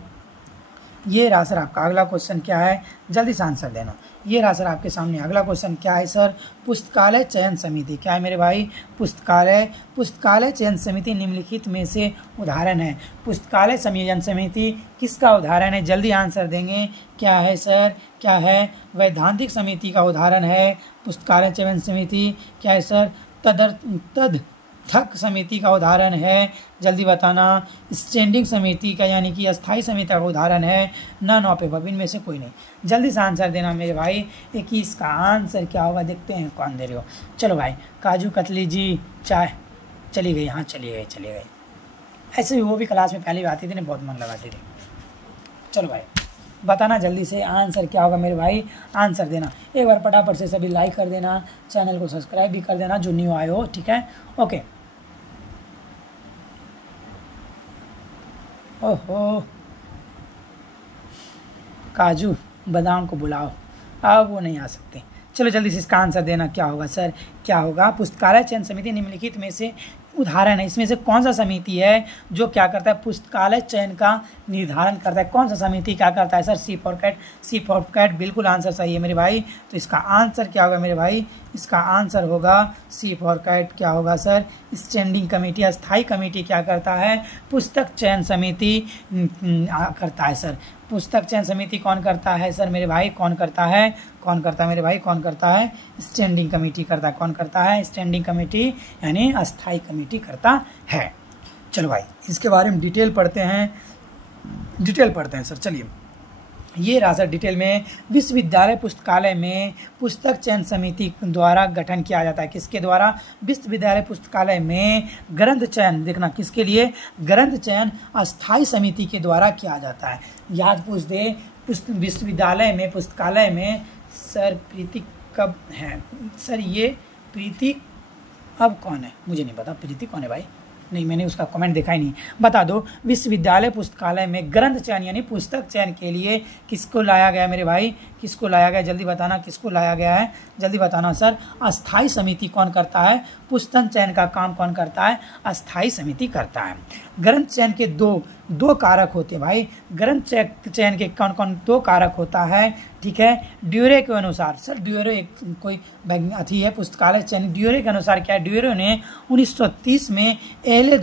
ये रहा सर आपका अगला क्वेश्चन क्या है, जल्दी से आंसर देना। ये रहा सर आपके सामने अगला क्वेश्चन क्या है सर, पुस्तकालय चयन समिति क्या है मेरे भाई, पुस्तकालय चयन समिति निम्नलिखित में से उदाहरण है। पुस्तकालय संयोजन समिति किसका उदाहरण है, जल्दी आंसर देंगे। क्या है सर, क्या है, वैधानिक समिति का उदाहरण है पुस्तकालय चयन समिति। क्या है सर, तदर्थक समिति का उदाहरण है, जल्दी बताना। स्टैंडिंग समिति का यानी कि अस्थाई समिति का उदाहरण है। नन ऑफ एबव, इनमें से कोई नहीं। जल्दी से आंसर देना मेरे भाई। 21 का आंसर क्या होगा, देखते हैं कौन दे रहे हो। चलो भाई, काजू कतली जी चाय चली गई, हाँ चली गई। ऐसे भी वो भी क्लास में पहले भी आती थी ना, बहुत मन लगाती थी। चलो भाई बताना जल्दी से आंसर क्या होगा मेरे भाई, आंसर देना। एक बार फटाफट से सभी लाइक कर देना, चैनल को सब्सक्राइब भी कर देना जो न्यू आए हो, ठीक है। ओके, ओहो काजू बादाम को बुलाओ, अब वो नहीं आ सकते। चलो जल्दी से इसका आंसर देना, क्या होगा सर, क्या होगा। पुस्तकालय चयन समिति निम्नलिखित में से उदाहरण है, इसमें से कौन सा समिति है जो क्या करता है, पुस्तकालय चयन का निर्धारण करता है। कौन सा समिति क्या करता है सर, सी फॉर कैट, बिल्कुल आंसर सही है मेरे भाई। तो इसका आंसर क्या होगा मेरे भाई, इसका आंसर होगा सी फॉर कैट। क्या होगा सर, स्टैंडिंग कमेटी, अस्थाई कमेटी क्या करता है, पुस्तक चयन समिति करता है सर। पुस्तक चयन समिति कौन करता है सर मेरे भाई, कौन करता है मेरे भाई, कौन करता है, स्टैंडिंग कमेटी करता है। कौन करता है, स्टैंडिंग कमेटी यानी अस्थाई कमेटी करता है। चलो भाई इसके बारे में डिटेल पढ़ते हैं सर। चलिए ये रहा सर डिटेल में, विश्वविद्यालय पुस्तकालय में पुस्तक चयन समिति द्वारा गठन किया जाता है। किसके द्वारा, विश्वविद्यालय पुस्तकालय में ग्रंथ चयन, देखना किसके लिए, ग्रंथ चयन अस्थाई समिति के द्वारा किया जाता है। याद पूछ दे, विश्वविद्यालय में पुस्तकालय में सर प्रीति कब है सर, ये प्रीति अब कौन है, मुझे नहीं पता प्रीति कौन है भाई, नहीं मैंने उसका कमेंट देखा ही नहीं, बता दो। विश्वविद्यालय पुस्तकालय में ग्रंथ चयन यानी पुस्तक चयन के लिए किसको लाया गया मेरे भाई, किसको लाया गया, जल्दी बताना किसको लाया गया है, जल्दी बताना सर। अस्थाई समिति कौन करता है, पुस्तक चयन का काम कौन करता है, अस्थाई समिति करता है। ग्रंथ चयन के दो कारक होते हैं भाई, ग्रंथ चयन के कौन कौन दो कारक होता है, ठीक है। ड्यूरे के अनुसार सर, ड्यूरे एक कोई अथी है पुस्तकालय चयन, ड्यूरे के अनुसार क्या है, ड्यूरे ने 1930 में एले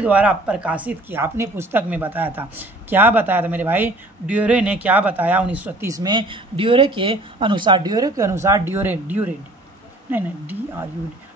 द्वारा प्रकाशित किया, अपनी पुस्तक में बताया था। क्या बताया था मेरे भाई, ड्यूरे ने क्या बताया 1930 में, ड्यूरे के अनुसार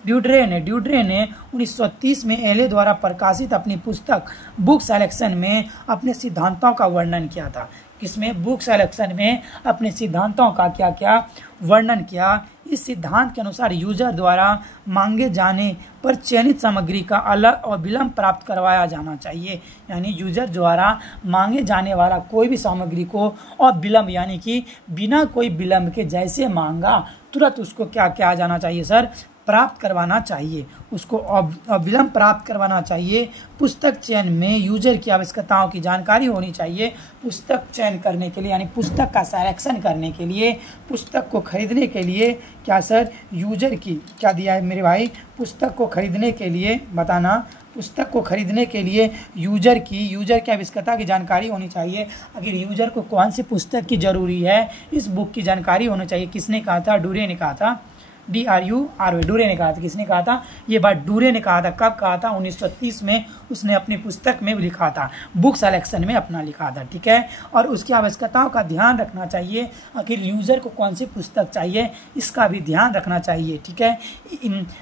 ड्यूड्रे ने 1930 में एले द्वारा प्रकाशित अपनी पुस्तक बुक सेलेक्शन में अपने सिद्धांतों का वर्णन किया था। किसमें, बुक सेलेक्शन में अपने सिद्धांतों का क्या क्या वर्णन किया। इस सिद्धांत के अनुसार यूजर द्वारा मांगे जाने पर चयनित सामग्री का अलग और विलंब प्राप्त करवाया जाना चाहिए। यानी यूजर द्वारा मांगे जाने वाला कोई भी सामग्री को और विलंब यानी कि बिना कोई विलंब के जैसे मांगा तुरंत उसको क्या किया जाना चाहिए सर, प्राप्त करवाना चाहिए, उसको अविलंब प्राप्त करवाना चाहिए। पुस्तक चयन में यूजर की आवश्यकताओं की जानकारी होनी चाहिए। पुस्तक चयन करने के लिए यानी पुस्तक का सिलेक्शन करने के लिए, पुस्तक को खरीदने के लिए क्या सर, यूजर की क्या दिया है मेरे भाई, पुस्तक को खरीदने के लिए बताना, पुस्तक को खरीदने के लिए यूजर की आवश्यकता की जानकारी होनी चाहिए। अगर यूजर को कौन सी पुस्तक की ज़रूरी है, इस बुक की जानकारी होनी चाहिए। किसने कहा था, डूरे ने कहा था, DRURE डूरे ने कहा था। किसने कहा था, ये बात डूरे ने कहा था। कब कहा था, 1930 में उसने अपनी पुस्तक में लिखा था, बुक सेलेक्शन में अपना लिखा था, ठीक है। और उसकी आवश्यकताओं का ध्यान रखना चाहिए, आखिर यूज़र को कौन सी पुस्तक चाहिए इसका भी ध्यान रखना चाहिए, ठीक है।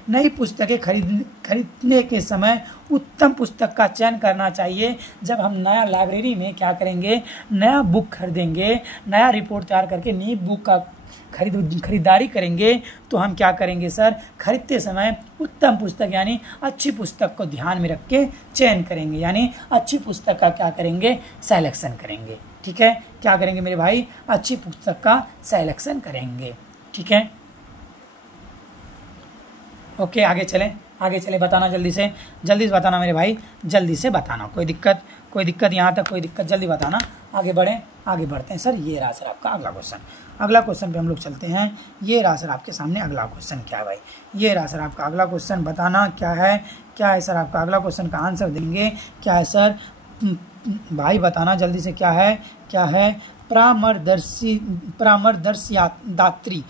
नई पुस्तकें खरीदने के समय उत्तम पुस्तक का चयन करना चाहिए। जब हम नया लाइब्रेरी में क्या करेंगे, नया बुक खरीदेंगे, नया रिपोर्ट तैयार करके नई बुक का खरीदारी करेंगे तो हम क्या करेंगे सर, खरीदते समय उत्तम पुस्तक यानी अच्छी पुस्तक को ध्यान में रख के चयन करेंगे, यानी अच्छी पुस्तक का क्या करेंगे, सिलेक्शन करेंगे, ठीक है। क्या करेंगे मेरे भाई, अच्छी पुस्तक का सिलेक्शन करेंगे, ठीक है। ओके आगे चले, बताना जल्दी से बताना मेरे भाई, जल्दी से बताना। कोई दिक्कत यहाँ तक कोई दिक्कत, जल्दी बताना। आगे बढ़ते हैं सर। ये रहा सर आपका अगला क्वेश्चन पे हम लोग चलते हैं। ये रहा सर आपके सामने अगला क्वेश्चन, क्या है भाई, ये रहा सर आपका अगला क्वेश्चन, बताना क्या है सर आपका अगला क्वेश्चन का आंसर देंगे। क्या है सर, भाई बताना जल्दी से क्या है, क्या है? परामर्शदात्री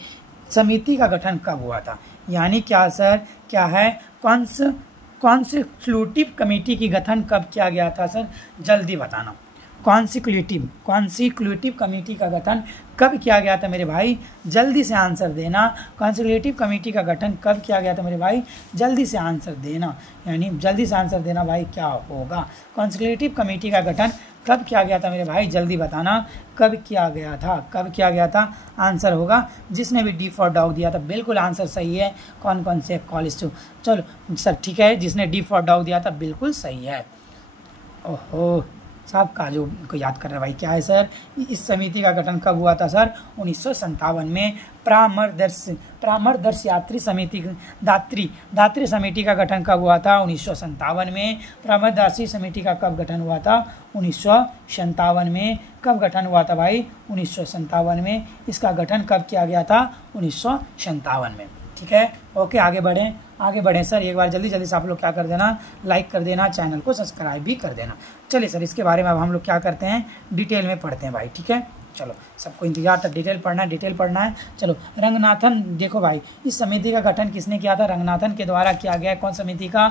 समिति का गठन कब हुआ था? यानी क्या सर, क्या है? कॉन्स्टिट्यूटिव कमेटी की गठन कब किया गया था सर? जल्दी बताना। कॉन्स्टिट्यूटिव कमेटी का गठन कब किया गया था मेरे भाई? जल्दी से आंसर देना। कॉन्स्टिट्यूटिव कमेटी का गठन कब किया गया था मेरे भाई? जल्दी से आंसर देना, यानी जल्दी से आंसर देना भाई, क्या होगा? कॉन्स्टिट्यूटिव कमेटी का गठन कब किया गया था मेरे भाई? जल्दी बताना, कब किया गया था? कब किया गया था? आंसर होगा, जिसने भी डी फॉर डॉग दिया था बिल्कुल आंसर सही है। कौन कौन से? College to. चलो सर ठीक है, जिसने डी फॉर डॉग दिया था बिल्कुल सही है। ओहो साहब काजू को याद कर रहे भाई, क्या है सर? इस समिति का गठन कब हुआ था सर? 1957 में। परामर्शदात्री समिति दात्री समिति का गठन कब हुआ था? 1957 में। परामर्शदात्री समिति का कब गठन हुआ था? 1957 में। कब गठन हुआ था भाई? 1957 में। इसका गठन कब किया गया था? 1957 में। ठीक है, ओके आगे बढ़ें सर। एक बार जल्दी से आप लोग क्या कर देना, लाइक कर देना, चैनल को सब्सक्राइब भी कर देना। चलिए सर, इसके बारे में अब हम लोग क्या करते हैं, डिटेल में पढ़ते हैं भाई। ठीक है, चलो सबको इंतजार था, डिटेल पढ़ना है। चलो रंगनाथन, देखो भाई इस समिति का गठन किसने किया था? रंगनाथन के द्वारा किया गया है। कौन समिति का?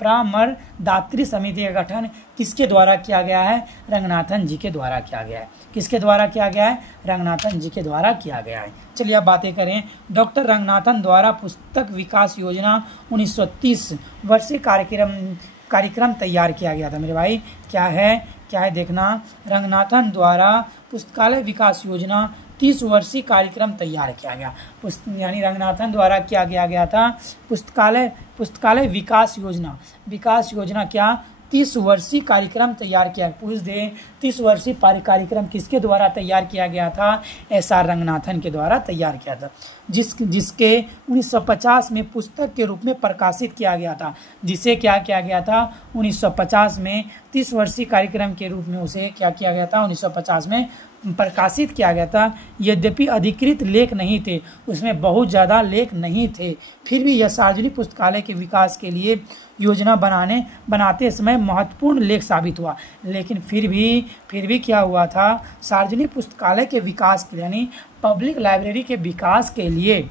परामर्शदात्री समिति का गठन किसके द्वारा किया गया है? रंगनाथन जी के द्वारा किया गया है। किसके द्वारा किया गया है? रंगनाथन जी के द्वारा किया गया है। चलिए अब बातें करें। डॉक्टर रंगनाथन द्वारा पुस्तक विकास योजना 1930 वर्षीय कार्यक्रम तैयार किया गया था मेरे भाई। क्या है देखना, रंगनाथन द्वारा पुस्तकालय विकास योजना 30 वर्षीय कार्यक्रम तैयार किया गया। यानी रंगनाथन द्वारा क्या किया गया था? पुस्तकालय विकास योजना क्या 30 वर्षीय कार्यक्रम तैयार किया। पूछ दे 30 वर्षीय कार्यक्रम किसके द्वारा तैयार किया गया था? SR रंगनाथन के द्वारा तैयार किया था, जिसके 1950 में पुस्तक के रूप में प्रकाशित किया गया था। जिसे क्या किया गया था? 1950 में 30 वर्षीय कार्यक्रम के रूप में उसे क्या किया गया था? 1950 में प्रकाशित किया गया था। यद्यपि अधिकृत लेख नहीं थे, उसमें बहुत ज़्यादा लेख नहीं थे, फिर भी यह सार्वजनिक पुस्तकालय के विकास के लिए योजना बनाते समय महत्वपूर्ण लेख साबित हुआ। लेकिन फिर भी क्या हुआ था? सार्वजनिक पुस्तकालय के विकास के लिए, यानी पब्लिक लाइब्रेरी के विकास के लिए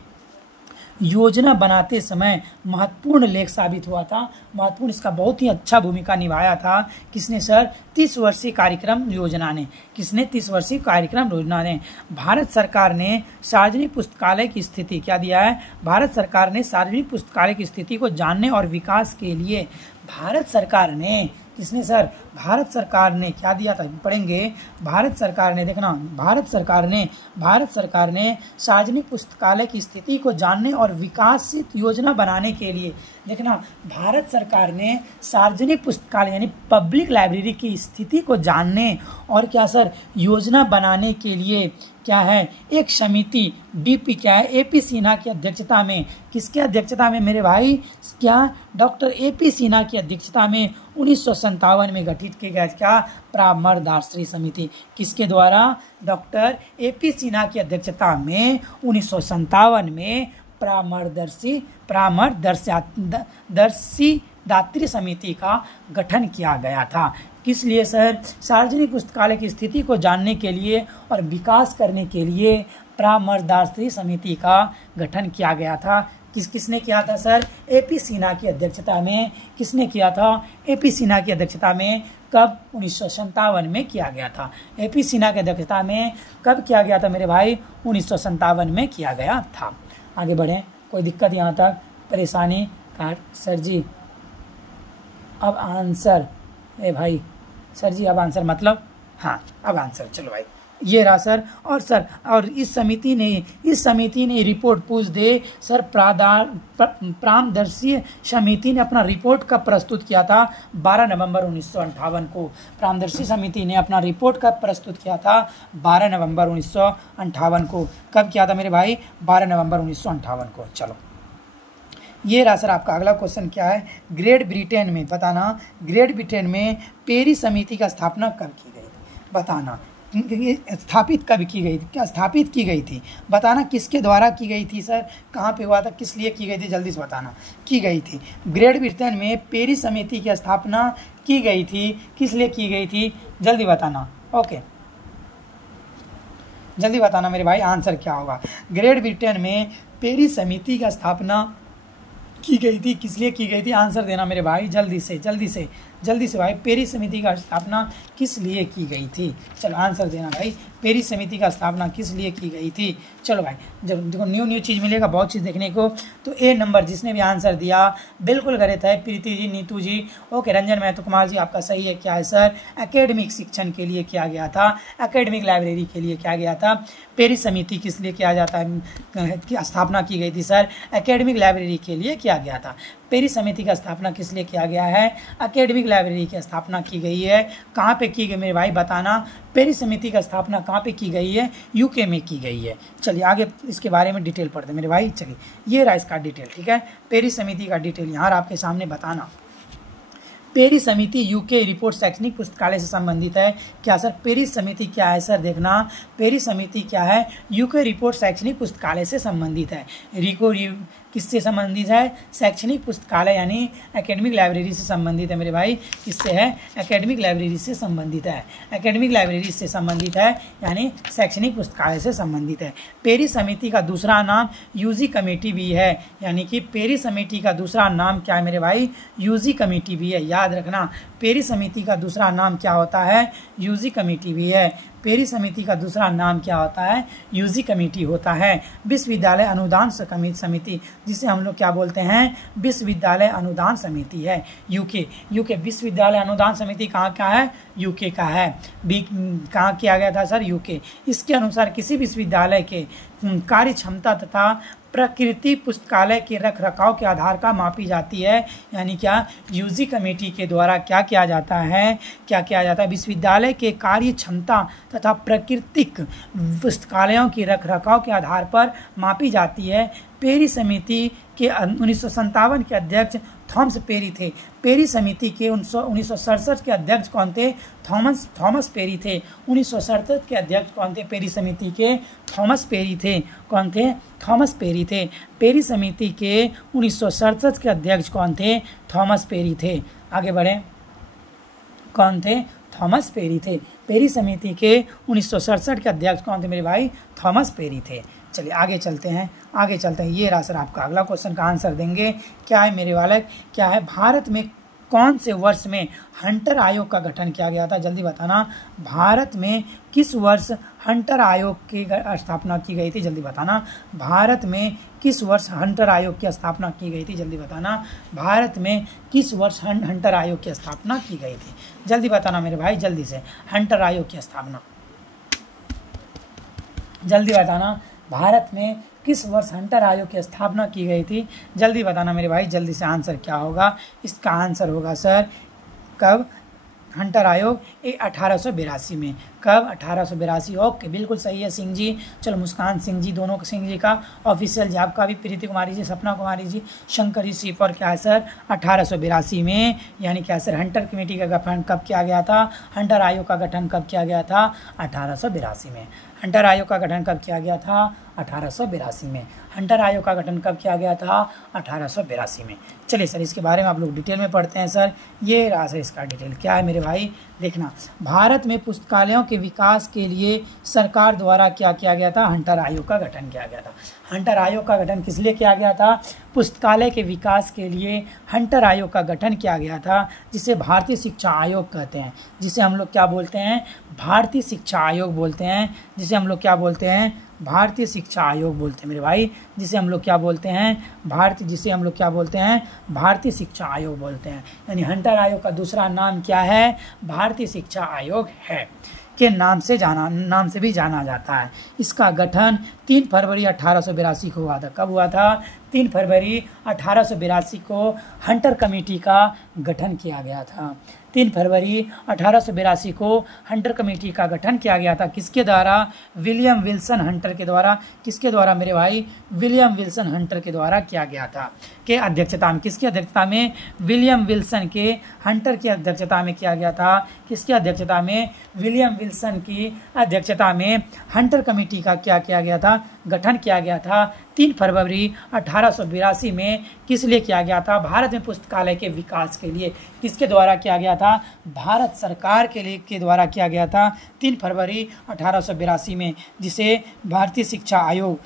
योजना बनाते समय महत्वपूर्ण लेख साबित हुआ था। महत्वपूर्ण, इसका बहुत ही अच्छा भूमिका निभाया था। किसने सर? 30 वर्षीय कार्यक्रम योजना ने। किसने? 30 वर्षीय कार्यक्रम योजना ने। भारत सरकार ने सार्वजनिक पुस्तकालय की स्थिति क्या दिया है? भारत सरकार ने सार्वजनिक पुस्तकालय की स्थिति को जानने और विकास के लिए भारत सरकार ने, किसने सर? भारत सरकार ने क्या दिया था? पढ़ेंगे। भारत सरकार ने, देखना, भारत सरकार ने सार्वजनिक पुस्तकालय की स्थिति को जानने और विकासित योजना बनाने के लिए, देखना, भारत सरकार ने सार्वजनिक पुस्तकालय यानी पब्लिक लाइब्रेरी की स्थिति को जानने और क्या सर, योजना बनाने के लिए क्या है? एक समिति डीपी क्या है? AP सिन्हा की अध्यक्षता में। किसके अध्यक्षता में मेरे भाई? क्या? डॉक्टर AP सिन्हा की अध्यक्षता में 1957 में गठित किया गया। क्या? परामर्शदात्री समिति। किसके द्वारा? डॉक्टर AP सिन्हा की अध्यक्षता में 1957 में परामर्शदात्री समिति का गठन किया गया था। किस लिए सर? सार्वजनिक पुस्तकालय की स्थिति को जानने के लिए और विकास करने के लिए परामर्शदात्री समिति का गठन किया गया था। किसने किया था सर? AP सिन्हा की अध्यक्षता में। किसने किया था? AP सिन्हा की अध्यक्षता में। कब? 1957 में किया गया था। AP सिन्हा की अध्यक्षता में कब किया गया था मेरे भाई? 1957 में किया गया था। आगे बढ़ें। कोई दिक्कत यहाँ तक, परेशानी? सर जी अब आंसर, भाई सर जी अब आंसर मतलब, हाँ अब आंसर, चलो भाई ये रहा सर। और सर, और इस समिति ने रिपोर्ट पूछ दे सर, परामर्शदात्री समिति ने अपना रिपोर्ट कब प्रस्तुत किया था? 12 नवंबर 1958 को। परामर्शदात्री समिति ने अपना रिपोर्ट कब प्रस्तुत किया था? 12 नवंबर 1958 को। कब किया था मेरे भाई? 12 नवंबर 1958 को। चलो ये रहा सर आपका अगला क्वेश्चन। क्या है? ग्रेट ब्रिटेन में, बताना, ग्रेट ब्रिटेन में पेरिस समिति का स्थापना कब की गई? बताना, ये स्थापित कब की गई थी, क्या स्थापित की गई थी, बताना किसके द्वारा की गई थी सर, कहाँ पे हुआ था, किस लिए की गई थी, जल्दी से बताना। की गई थी ग्रेट ब्रिटेन में पेरिस समिति की स्थापना की गई थी, किस लिए की गई थी, जल्दी बताना। ओके, जल्दी बताना मेरे भाई आंसर क्या होगा। ग्रेट ब्रिटेन में पेरिस समिति की स्थापना की गई थी, किस लिए की गई थी, आंसर देना मेरे भाई जल्दी से जल्दी से जल्दी से भाई। पेरिस समिति का स्थापना किस लिए की गई थी, चलो आंसर देना भाई। पेरिस समिति का स्थापना किस लिए की गई थी, चलो भाई। जब देखो न्यू चीज़ मिलेगा, बहुत चीज़ देखने को। तो ए नंबर जिसने भी आंसर दिया बिल्कुल गलत है, प्रीति जी, नीतू जी, ओके। रंजन महतो कुमार जी आपका सही है, क्या है सर, एकेडमिक शिक्षण के लिए किया गया था, एकेडमिक लाइब्रेरी के लिए किया गया था। पेरिस समिति किस लिए किया जाता है, की स्थापना की गई थी सर, एकेडमिक लाइब्रेरी के लिए किया गया था। पेरिस समिति का स्थापना किस लिए किया गया है, एकेडमिक लाइब्रेरी की स्थापना की गई है। कहाँ पे की गई मेरे भाई बताना, पेरिस समिति का स्थापना कहाँ पे की गई है, यूके में की गई है। चलिए आगे इसके बारे में डिटेल पढ़ते हैं मेरे भाई। चलिए ये रहा इसका डिटेल, ठीक है, पेरिस समिति का डिटेल यहाँ आपके सामने बताना। पेरिस समिति यूके रिपोर्ट शैक्षणिक पुस्तकालय से संबंधित है, क्या सर, पेरिस समिति क्या है सर, देखना पेरिस समिति क्या है, यूके रिपोर्ट शैक्षणिक पुस्तकालय से संबंधित है। किससे संबंधित है, शैक्षणिक पुस्तकालय यानी एकेडमिक लाइब्रेरी से संबंधित है मेरे भाई, किससे है, एकेडमिक लाइब्रेरी से संबंधित है, एकेडमिक लाइब्रेरी से संबंधित है यानी शैक्षणिक पुस्तकालय से संबंधित है। पेरिस समिति का दूसरा नाम यूजी कमेटी भी है, यानी कि पेरिस समिति का दूसरा नाम क्या है मेरे भाई, यूजी कमेटी भी है, याद रखना। पेरिस समिति का दूसरा नाम क्या होता है, यूजी कमेटी भी है। पेरिस समिति का दूसरा नाम क्या होता है, यूजी कमेटी होता है। विश्वविद्यालय अनुदान समिति, जिसे हम लोग क्या बोलते हैं, विश्वविद्यालय अनुदान समिति है, यूके विश्वविद्यालय अनुदान समिति कहाँ का है, यूके का है। कहाँ किया गया था सर, यूके। इसके अनुसार किसी विश्वविद्यालय के कार्य क्षमता तथा प्रकृति पुस्तकालय के रख रखाव के आधार का मापी जाती है, यानी क्या, यूजी कमेटी के द्वारा क्या किया जाता है, क्या किया जाता है, विश्वविद्यालय के कार्य क्षमता तथा प्राकृतिक पुस्तकालयों के रख रखाव के आधार पर मापी जाती है। पेरिस समिति के 1957 के अध्यक्ष थॉमस पेरी थे। पेरिस समिति के 1967 के अध्यक्ष कौन थे, थॉमस पेरी थे। 1967 के अध्यक्ष कौन थे, पेरिस समिति के थॉमस पेरी थे। कौन थे, थॉमस पेरी थे। पेरिस समिति के 1967 के अध्यक्ष कौन थे, थॉमस पेरी थे। आगे बढ़े, कौन थे, थॉमस पेरी थे। पेरिस समिति के 1967 के अध्यक्ष कौन थे मेरे भाई, थॉमस पेरी थे। चलिए आगे चलते हैं, आगे चलते हैं। ये रहा सर आपका अगला क्वेश्चन का आंसर देंगे, क्या है मेरे वाले, क्या है, भारत में कौन से वर्ष में हंटर आयोग का गठन किया गया था, जल्दी बताना। भारत में किस वर्ष हंटर आयोग की स्थापना की गई थी, जल्दी बताना। भारत में किस वर्ष हंटर आयोग की स्थापना की गई थी, जल्दी बताना। भारत में किस वर्ष हंटर आयोग की स्थापना की गई थी, जल्दी बताना मेरे भाई, जल्दी से। हंटर आयोग की स्थापना जल्दी बताना। भारत में किस वर्ष हंटर आयोग की स्थापना की गई थी, जल्दी बताना मेरे भाई, जल्दी से। आंसर क्या होगा, इसका आंसर होगा सर, कब हंटर आयोग, 1882 में। कब, 1882। ओके, बिल्कुल सही है सिंह जी। चलो मुस्कान सिंह जी, दोनों सिंह जी का ऑफिशियल जॉब का भी, प्रीति कुमारी जी, सपना कुमारी जी, शंकर जी सिप, और क्या है सर, 1882 में। यानी क्या सर, हंटर कमेटी का गठन कब किया गया था, हंटर आयोग का गठन कब किया गया था, 1882 में। हंटर आयोग का गठन कब किया गया था, 1882 में। हंटर आयोग का गठन कब किया गया था, 1882 में। चलिए सर इसके बारे में आप लोग डिटेल में पढ़ते हैं सर। ये रहा सर इसका डिटेल, क्या है मेरे भाई, देखना। भारत में पुस्तकालयों के विकास के लिए सरकार द्वारा क्या किया गया था, हंटर आयोग का गठन किया गया था। हंटर आयोग का गठन किस लिए किया गया था, पुस्तकालय के विकास के लिए हंटर आयोग का गठन किया गया था, जिसे भारतीय शिक्षा आयोग कहते हैं, जिसे हम लोग क्या बोलते हैं, भारतीय शिक्षा आयोग बोलते हैं, जिसे हम लोग क्या बोलते हैं, भारतीय शिक्षा आयोग बोलते हैं मेरे भाई, जिसे हम लोग क्या बोलते हैं, जिसे हम लोग क्या बोलते हैं, भारतीय शिक्षा आयोग बोलते हैं। यानी हंटर आयोग का दूसरा नाम क्या है, भारतीय शिक्षा आयोग है, के नाम से भी जाना जाता है। इसका गठन 3 फरवरी 1882 को हुआ था। कब हुआ था, 3 फरवरी 1882 को हंटर कमेटी का गठन किया गया था। 3 फरवरी 1882 को हंटर कमेटी का गठन किया गया था। किसके द्वारा? विलियम विल्सन हंटर के द्वारा। किसके द्वारा मेरे भाई? विलियम विल्सन हंटर के द्वारा किया गया था। के अध्यक्षता में, किसकी अध्यक्षता में? विलियम विल्सन के हंटर की अध्यक्षता में किया गया था। किसकी अध्यक्षता में? विलियम विल्सन की अध्यक्षता में हंटर कमेटी का क्या किया गया था? गठन किया गया था। 3 फरवरी 1882 में किस लिए किया गया था? भारत में पुस्तकालय के विकास के लिए। किसके द्वारा किया गया था? भारत सरकार के द्वारा किया गया था 3 फरवरी 1882 में, जिसे भारतीय शिक्षा आयोग,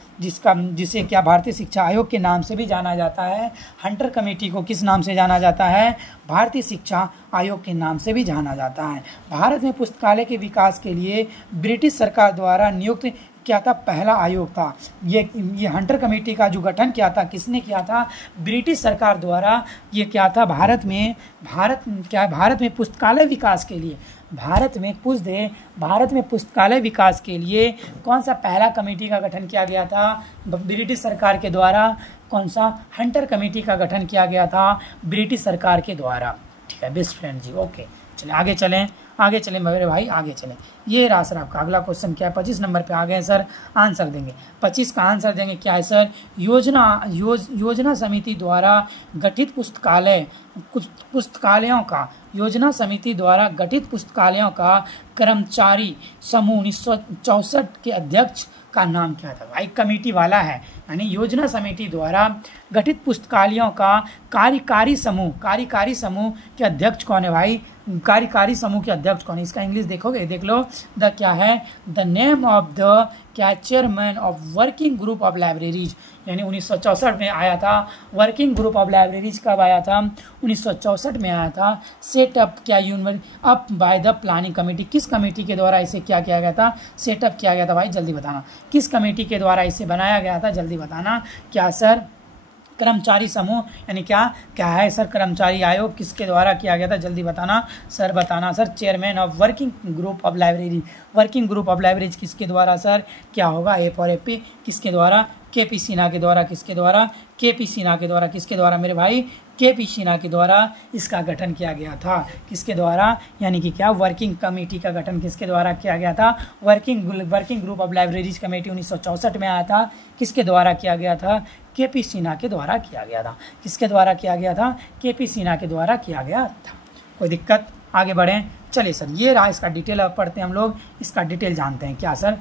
जिसे क्या भारतीय शिक्षा आयोग के नाम से भी जाना जाता है। हंटर कमेटी को किस नाम से जाना जाता है? भारतीय शिक्षा आयोग के नाम से भी जाना जाता है। भारत में पुस्तकालय के विकास के लिए ब्रिटिश सरकार द्वारा नियुक्त क्या था? पहला आयोग था। ये हंटर कमेटी का जो गठन किया था, किसने किया था? ब्रिटिश सरकार द्वारा। ये क्या था? भारत में पुस्तकालय विकास के लिए, भारत में पुस्तकालय विकास के लिए कौन सा पहला कमेटी का गठन किया गया था? ब्रिटिश सरकार के द्वारा। कौन सा? हंटर कमेटी का गठन किया गया था ब्रिटिश सरकार के द्वारा। ठीक है बेस्ट फ्रेंड जी। ओके चलिए आगे चलें मेरे भाई, आगे चलें। ये रहा सर आपका अगला क्वेश्चन। क्या है? 25 नंबर पे आ गए सर। आंसर देंगे 25 का आंसर देंगे। क्या है सर? योजना समिति द्वारा गठित पुस्तकालयों का योजना समिति द्वारा गठित पुस्तकालयों का कर्मचारी समूह 1964 के अध्यक्ष का नाम क्या था? भाई कमेटी वाला है, यानी योजना समिति द्वारा गठित पुस्तकालयों का कार्यकारी समूह के अध्यक्ष कौन है भाई? कार्यकारी समूह के अध्यक्ष कौन है? इसका इंग्लिश देखोगे, देख लो। द क्या है? द नेम ऑफ द क्या chairman of working group of libraries, यानी 1964 में आया था। वर्किंग ग्रुप ऑफ लाइब्रेरीज कब आया था? 1964 में आया था। सेटअप क्या up by the planning committee, किस कमेटी के द्वारा इसे क्या किया गया था? सेटअप किया गया था। भाई जल्दी बताना, किस कमेटी के द्वारा इसे बनाया गया था? जल्दी बताना। क्या सर? कर्मचारी समूह, यानी क्या है सर? कर्मचारी आयोग किसके द्वारा किया गया था? जल्दी बताना सर, बताना sir. Chairman of working group of library, working group of libraries किसके द्वारा सर? क्या होगा? ए फॉर एपी, किसके द्वारा? केपी सिन्हा के द्वारा। किसके द्वारा? केपी सिन्हा के द्वारा। किसके द्वारा मेरे भाई? केपी सिन्हा के द्वारा इसका गठन किया गया था। किसके द्वारा? यानी कि क्या? वर्किंग कमेटी का गठन किसके द्वारा किया गया था? Working group of libraries committee 1964 में आया था। किसके द्वारा किया गया था? केपी सिन्हा के द्वारा किया गया था। किसके द्वारा किया गया था? केपी सिन्हा के द्वारा किया गया था। कोई दिक्कत? आगे बढ़ें। चलिए सर, ये रहा इसका डिटेल। अब पढ़ते हैं हम लोग, इसका डिटेल जानते हैं। क्या सर?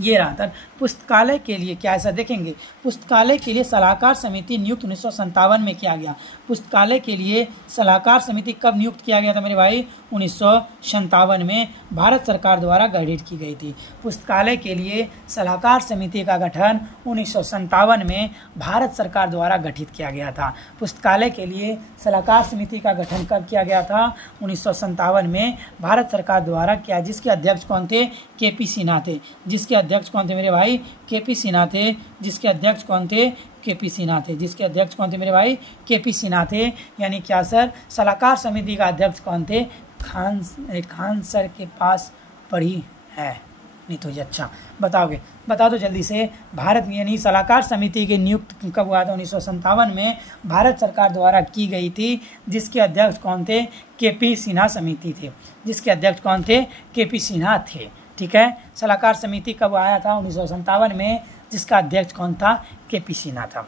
ये रहा था पुस्तकालय के लिए। क्या ऐसा देखेंगे? पुस्तकालय के लिए सलाहकार समिति नियुक्त 1957 में किया गया। पुस्तकालय के लिए सलाहकार समिति कब नियुक्त किया गया था मेरे भाई? 1957 में भारत सरकार द्वारा गठित की गई थी। पुस्तकालय के लिए सलाहकार समिति का गठन 1957 में भारत सरकार द्वारा गठित किया गया था। पुस्तकालय के लिए सलाहकार समिति का गठन कब किया गया था? 1957 में भारत सरकार द्वारा किया। जिसके अध्यक्ष कौन थे? केपी सिन्हा थे। जिसके अध्यक्ष कौन थे मेरे भाई? केपी सिन्हा थे। जिसके अध्यक्ष कौन थे? केपी सिन्हा थे। जिसके अध्यक्ष कौन थे मेरे भाई? केपी सिन्हा थे। यानी क्या सर? सलाहकार समिति का अध्यक्ष कौन थे? खान सर के पास पढ़ी है नहीं तो ये अच्छा बताओगे? बता दो जल्दी से। भारत यानी सलाहकार समिति के नियुक्त कब हुआ था? 1957 में भारत सरकार द्वारा की गई थी। जिसके अध्यक्ष कौन थे? केपी सिन्हा समिति थे। जिसके अध्यक्ष कौन थे? केपी सिन्हा थे। ठीक है। सलाहकार समिति कब आया था? 1957 में। जिसका अध्यक्ष कौन था? केपी सिन्हा था।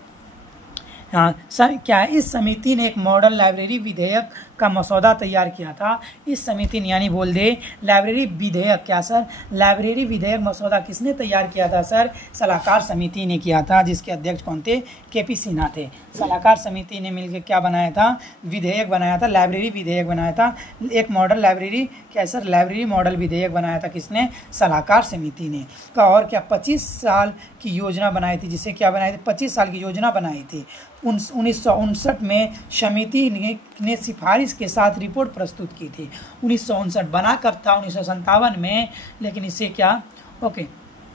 क्या इस समिति ने एक मॉडल लाइब्रेरी विधेयक का मसौदा तैयार किया था? इस समिति ने, यानी बोल दे लाइब्रेरी विधेयक। क्या सर? लाइब्रेरी विधेयक मसौदा किसने तैयार किया था सर? सलाहकार समिति ने किया था। जिसके अध्यक्ष कौन थे? केपी सिन्हा थे। सलाहकार समिति ने मिलकर क्या बनाया था? विधेयक बनाया था, लाइब्रेरी विधेयक बनाया था। एक मॉडल लाइब्रेरी, क्या सर? लाइब्रेरी मॉडल विधेयक बनाया था। किसने? सलाहकार समिति ने। और क्या 25 साल की योजना बनाई थी? जिसे क्या बनाई थी? 25 साल की योजना बनाई थी। 1959 में समिति ने सिफारिश के साथ रिपोर्ट प्रस्तुत की थी। 1959 बना कब था? 1957 में। लेकिन इसे क्या? ओके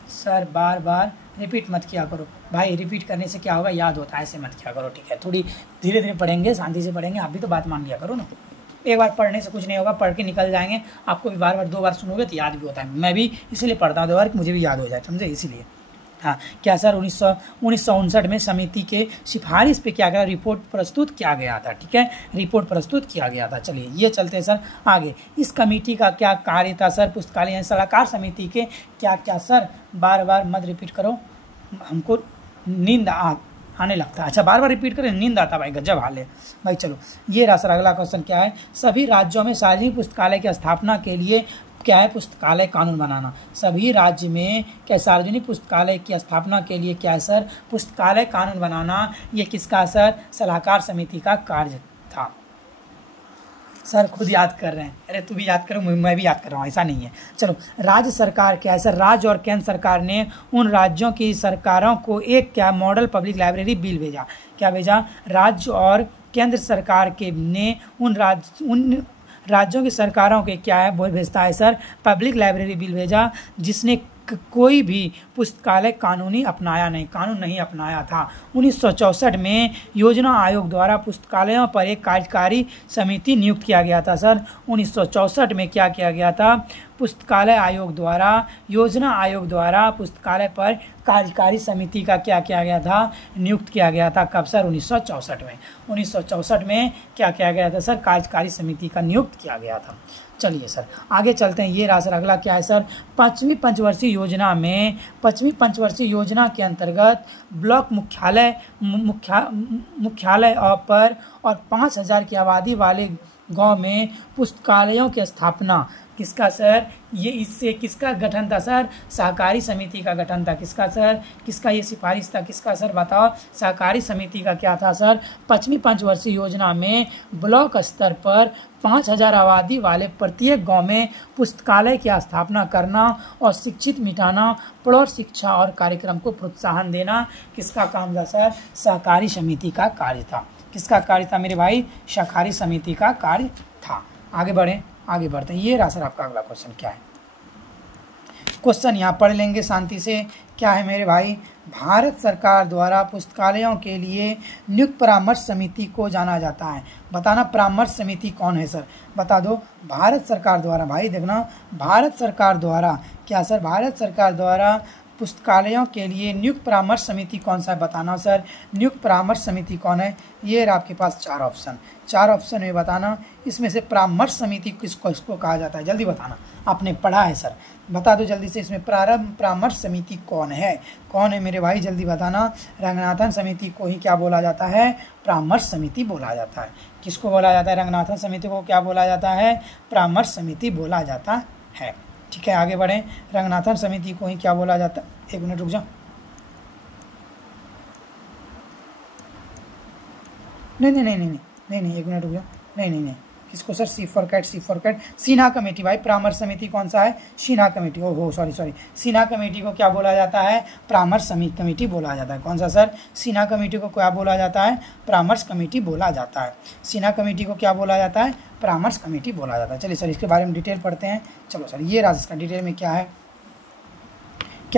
सर, बार बार रिपीट मत किया करो भाई। रिपीट करने से क्या होगा? याद होता है, ऐसे मत किया करो। ठीक है, थोड़ी धीरे धीरे पढ़ेंगे, शांति से पढ़ेंगे। आप भी तो बात मान लिया करो ना। एक बार पढ़ने से कुछ नहीं होगा, पढ़ के निकल जाएंगे। आपको भी बार बार 2 बार सुनोगे तो याद भी होता है। मैं भी इसीलिए पढ़ता हूँ 2 बार कि मुझे भी याद हो जाए, समझे? इसीलिए हाँ क्या सर 1959 में समिति के सिफारिश पे क्या गया, रिपोर्ट प्रस्तुत किया गया था। ठीक है, रिपोर्ट प्रस्तुत किया गया था। चलिए ये चलते हैं सर आगे। इस कमेटी का क्या कार्य था सर, पुस्तकालय सलाहकार समिति के क्या क्या सर, बार बार मत रिपीट करो, हमको नींद आने लगता है। अच्छा बार बार रिपीट करें, नींद आता भाई, गजब हाल है भाई। चलो ये रहा सर अगला क्वेश्चन क्या है, सभी राज्यों में सार्वजनिक पुस्तकालय की स्थापना के लिए क्या है, पुस्तकालय कानून बनाना। सभी राज्य में क्या सार्वजनिक पुस्तकालय की स्थापना के लिए क्या है सर, पुस्तकालय कानून बनाना। ये किसका सर, सलाहकार समिति का कार्य था। सर खुद याद कर रहे हैं, अरे तू भी याद करो, मैं भी याद कर रहा हूँ, ऐसा नहीं है। चलो राज्य सरकार क्या है सर, राज्य और केंद्र सरकार ने उन राज्यों की सरकारों को एक क्या मॉडल पब्लिक लाइब्रेरी बिल भेजा। क्या भेजा, राज्य और केंद्र सरकार के ने उन राज्यों की सरकारों के क्या है वो भेजता है सर, पब्लिक लाइब्रेरी बिल भेजा, जिसने कोई भी पुस्तकालय कानून नहीं अपनाया था। 1964 में योजना आयोग द्वारा पुस्तकालयों पर एक कार्यकारी समिति नियुक्त किया गया था सर। 1964 में क्या किया गया था, पुस्तकालय आयोग द्वारा, योजना आयोग द्वारा पुस्तकालय पर कार्यकारी समिति का क्या किया गया था, नियुक्त किया गया था। कब सर, 1964 में। 1964 में क्या किया गया था सर, कार्यकारी समिति का नियुक्त किया गया था। चलिए सर आगे चलते हैं। ये रहा सर अगला क्या है सर, पाँचवीं पंचवर्षीय योजना के अंतर्गत ब्लॉक मुख्यालय पर और 5000 की आबादी वाले गांव में पुस्तकालयों की स्थापना। किसका सर, ये इससे किसका गठन था सर, सहकारी समिति का गठन था। किसका सर, किसका ये सिफारिश था, किसका सर बताओ, सहकारी समिति का क्या था सर। 5वीं पंचवर्षीय योजना में ब्लॉक स्तर पर 5000 आबादी वाले प्रत्येक गांव में पुस्तकालय की स्थापना करना और शिक्षित मिटाना, प्रौढ़ शिक्षा और कार्यक्रम को प्रोत्साहन देना किसका काम था सर, सहकारी समिति का कार्य था। किसका कार्य था मेरे भाई, सहकारी समिति का कार्य था। आगे बढ़ते हैं। ये रहा सर आपका अगला क्वेश्चन क्या है, क्वेश्चन यहाँ पढ़ लेंगे शांति से। क्या है मेरे भाई, भारत सरकार द्वारा पुस्तकालयों के लिए नियुक्त परामर्श समिति को जाना जाता है। बताना परामर्श समिति कौन है सर, बता दो। भारत सरकार द्वारा, भाई देखना, भारत सरकार द्वारा क्या सर, भारत सरकार द्वारा पुस्तकालयों के लिए नियुक्त परामर्श समिति कौन सा है, बताना सर। नियुक्त परामर्श समिति कौन है, ये रहा आपके पास 4 ऑप्शन में बताना। इसमें से परामर्श समिति किसको कहा जाता है, जल्दी बताना, आपने पढ़ा है सर, बता दो जल्दी से। इसमें परामर्श समिति कौन है मेरे भाई, जल्दी बताना। रंगनाथन समिति को ही क्या बोला जाता है, परामर्श समिति बोला जाता है। किसको बोला जाता है, रंगनाथन समिति को क्या बोला जाता है, परामर्श समिति बोला जाता है। ठीक है आगे बढ़ें। रंगनाथन समिति को ही क्या बोला जाता है, एक मिनट रुक जाओ, नहीं, एक मिनट रुक जाओ, नहीं, किसको sir, C for cat, Sinha committee. भाई परामर्श समिति कौन सा है, सिन्हा कमेटी। ओहो सॉरी, सिन्हा कमेटी को क्या बोला जाता है, परामर्श कमेटी बोला जाता है। कौन सा सर, सिन्हा कमेटी को क्या बोला जाता है, परामर्श कमेटी बोला जाता है। सिन्हा कमेटी को क्या बोला जाता है, परामर्श कमेटी बोला जाता है। चलिए सर इसके बारे में डिटेल पढ़ते हैं। चलो सर ये राज इसका डिटेल में क्या है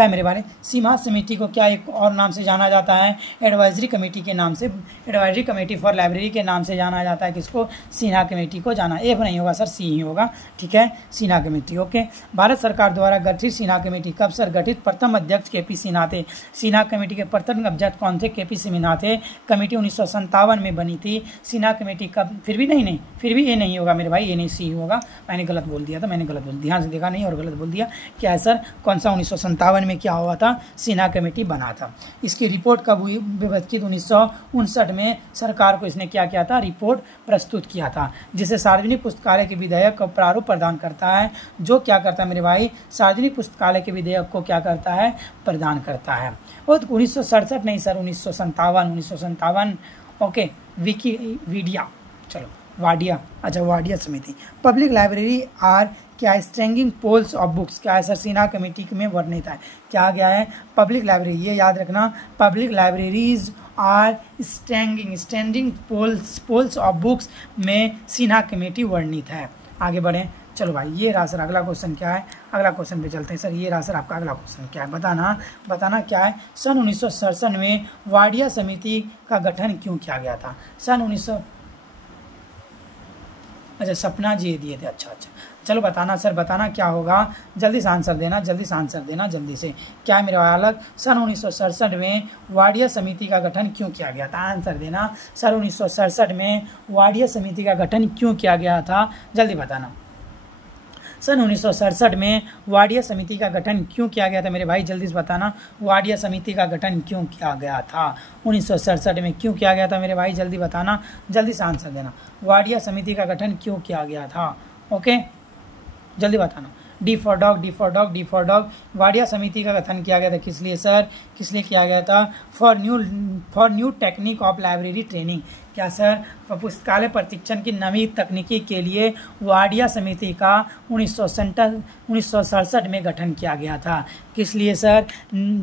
मेरे बारे। सिन्हा समिति को क्या एक और नाम से जाना जाता है, एडवाइजरी कमेटी के नाम से, एडवाइजरी कमेटी फॉर लाइब्रेरी के नाम से जाना जाता है। किसको, सिन्हा कमेटी को जाना, एफ नहीं होगा सर, सी ही होगा। ठीक है, सिन्हा कमेटी। ओके, भारत सरकार द्वारा गठित सिन्हा कमेटी कब सर गठित, प्रथम अध्यक्ष के पी सिन्हा थे। सिन्हा कमेटी के प्रथम अध्यक्ष कौन थे, के पी सिन्हा थे। कमेटी 1957 में बनी थी। सिन्हा कमेटी कब, फिर भी ये नहीं होगा मेरे भाई, ये नहीं, सी होगा। मैंने गलत बोल दिया था, ध्यान से देखा नहीं और गलत बोल दिया। क्या है सर, कौन सा 1957 में क्या हुआ था, सिन्हा कमेटी बना था। इसकी रिपोर्ट कब हुई, व्यवस्थित 1959 में सरकार को इसने क्या किया था, रिपोर्ट प्रस्तुत किया था, जिसे सार्वजनिक पुस्तकालय के विधेयक को प्रारूप प्रदान करता है। जो क्या करता है मेरे भाई, सार्वजनिक पुस्तकालय के विधेयक को क्या करता है, प्रदान करता है। और 1967 नहीं सर, 1957। ओके, विकिवीडिया, चलो वाडिया समिति। पब्लिक लाइब्रेरी आर क्या, स्टैंडिंग पोल्स ऑफ बुक्स। क्या है सर, सिन्हा कमेटी में वर्णित है। क्या गया है, पब्लिक लाइब्रेरी, ये याद रखना, public libraries are standing poles of books में सिन्हा कमेटी वर्णित है। आगे बढ़ें। चलो भाई ये रहा सर अगला क्वेश्चन क्या है, अगला क्वेश्चन पे चलते हैं सर। ये रहा सर आपका अगला क्वेश्चन क्या है, बताना क्या है। सन 1967 में वाडिया समिति का गठन क्यों किया गया था। सन अच्छा सपना जी दिए थे, अच्छा अच्छा। चलो बताना सर, बताना क्या होगा, जल्दी से आंसर देना, जल्दी से आंसर देना, जल्दी से। क्या है मेरे बालक, सन 1967 में वाडिया समिति का गठन क्यों किया गया था? आंसर देना, सन 1967 में वाडिया समिति का गठन क्यों किया गया था, जल्दी बताना। सन 1967 में वाडिया समिति का गठन क्यों किया गया था मेरे भाई, जल्दी से बताना। वाडिया समिति का गठन क्यों किया गया था 1967 में, क्यों किया गया था मेरे भाई, जल्दी बताना, जल्दी से आंसर देना। वाडिया समिति का गठन क्यों किया गया था, ओके जल्दी बताना। D for dog, D for dog, D for dog. Wadia समिति का गठन किया गया था किस लिए सर, किस लिए किया गया था? For new technique of library training. क्या सर, पुस्तकालय प्रशिक्षण की नवी तकनीकी के लिए वाडिया समिति का 1967 में गठन किया गया था। किस लिए सर?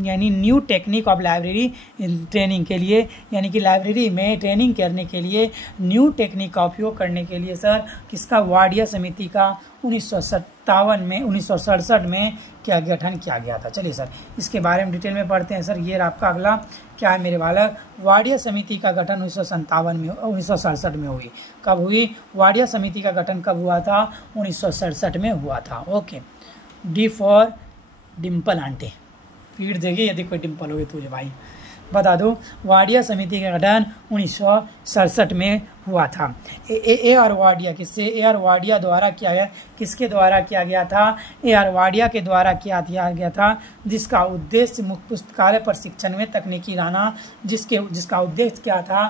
यानी new technique of library training के लिए, यानी कि लाइब्रेरी में ट्रेनिंग करने के लिए न्यू टेक्निक का उपयोग करने के लिए सर किसका, वाडिया समिति का 1967 में क्या गठन किया गया था। चलिए सर इसके बारे में डिटेल में पढ़ते हैं सर। ये आपका अगला क्या है मेरे बालक, वाडिया समिति का गठन 1967 में हुई। कब हुई? वाडिया समिति का गठन कब हुआ था? 1967 में हुआ था। Okay, D for Dimple aunty, पीठ देगी यदि कोई डिम्पल होगी तुझे भाई, बता दो। वाडिया समिति का गठन 1967 में हुआ था। ए आर वाडिया, किससे? ए आर वाडिया द्वारा किया गया, किसके द्वारा किया गया था? ए आर वाडिया के द्वारा किया गया था, जिसका उद्देश्य पुस्तकालय प्रशिक्षण में तकनीकी लाना, जिसका उद्देश्य क्या था?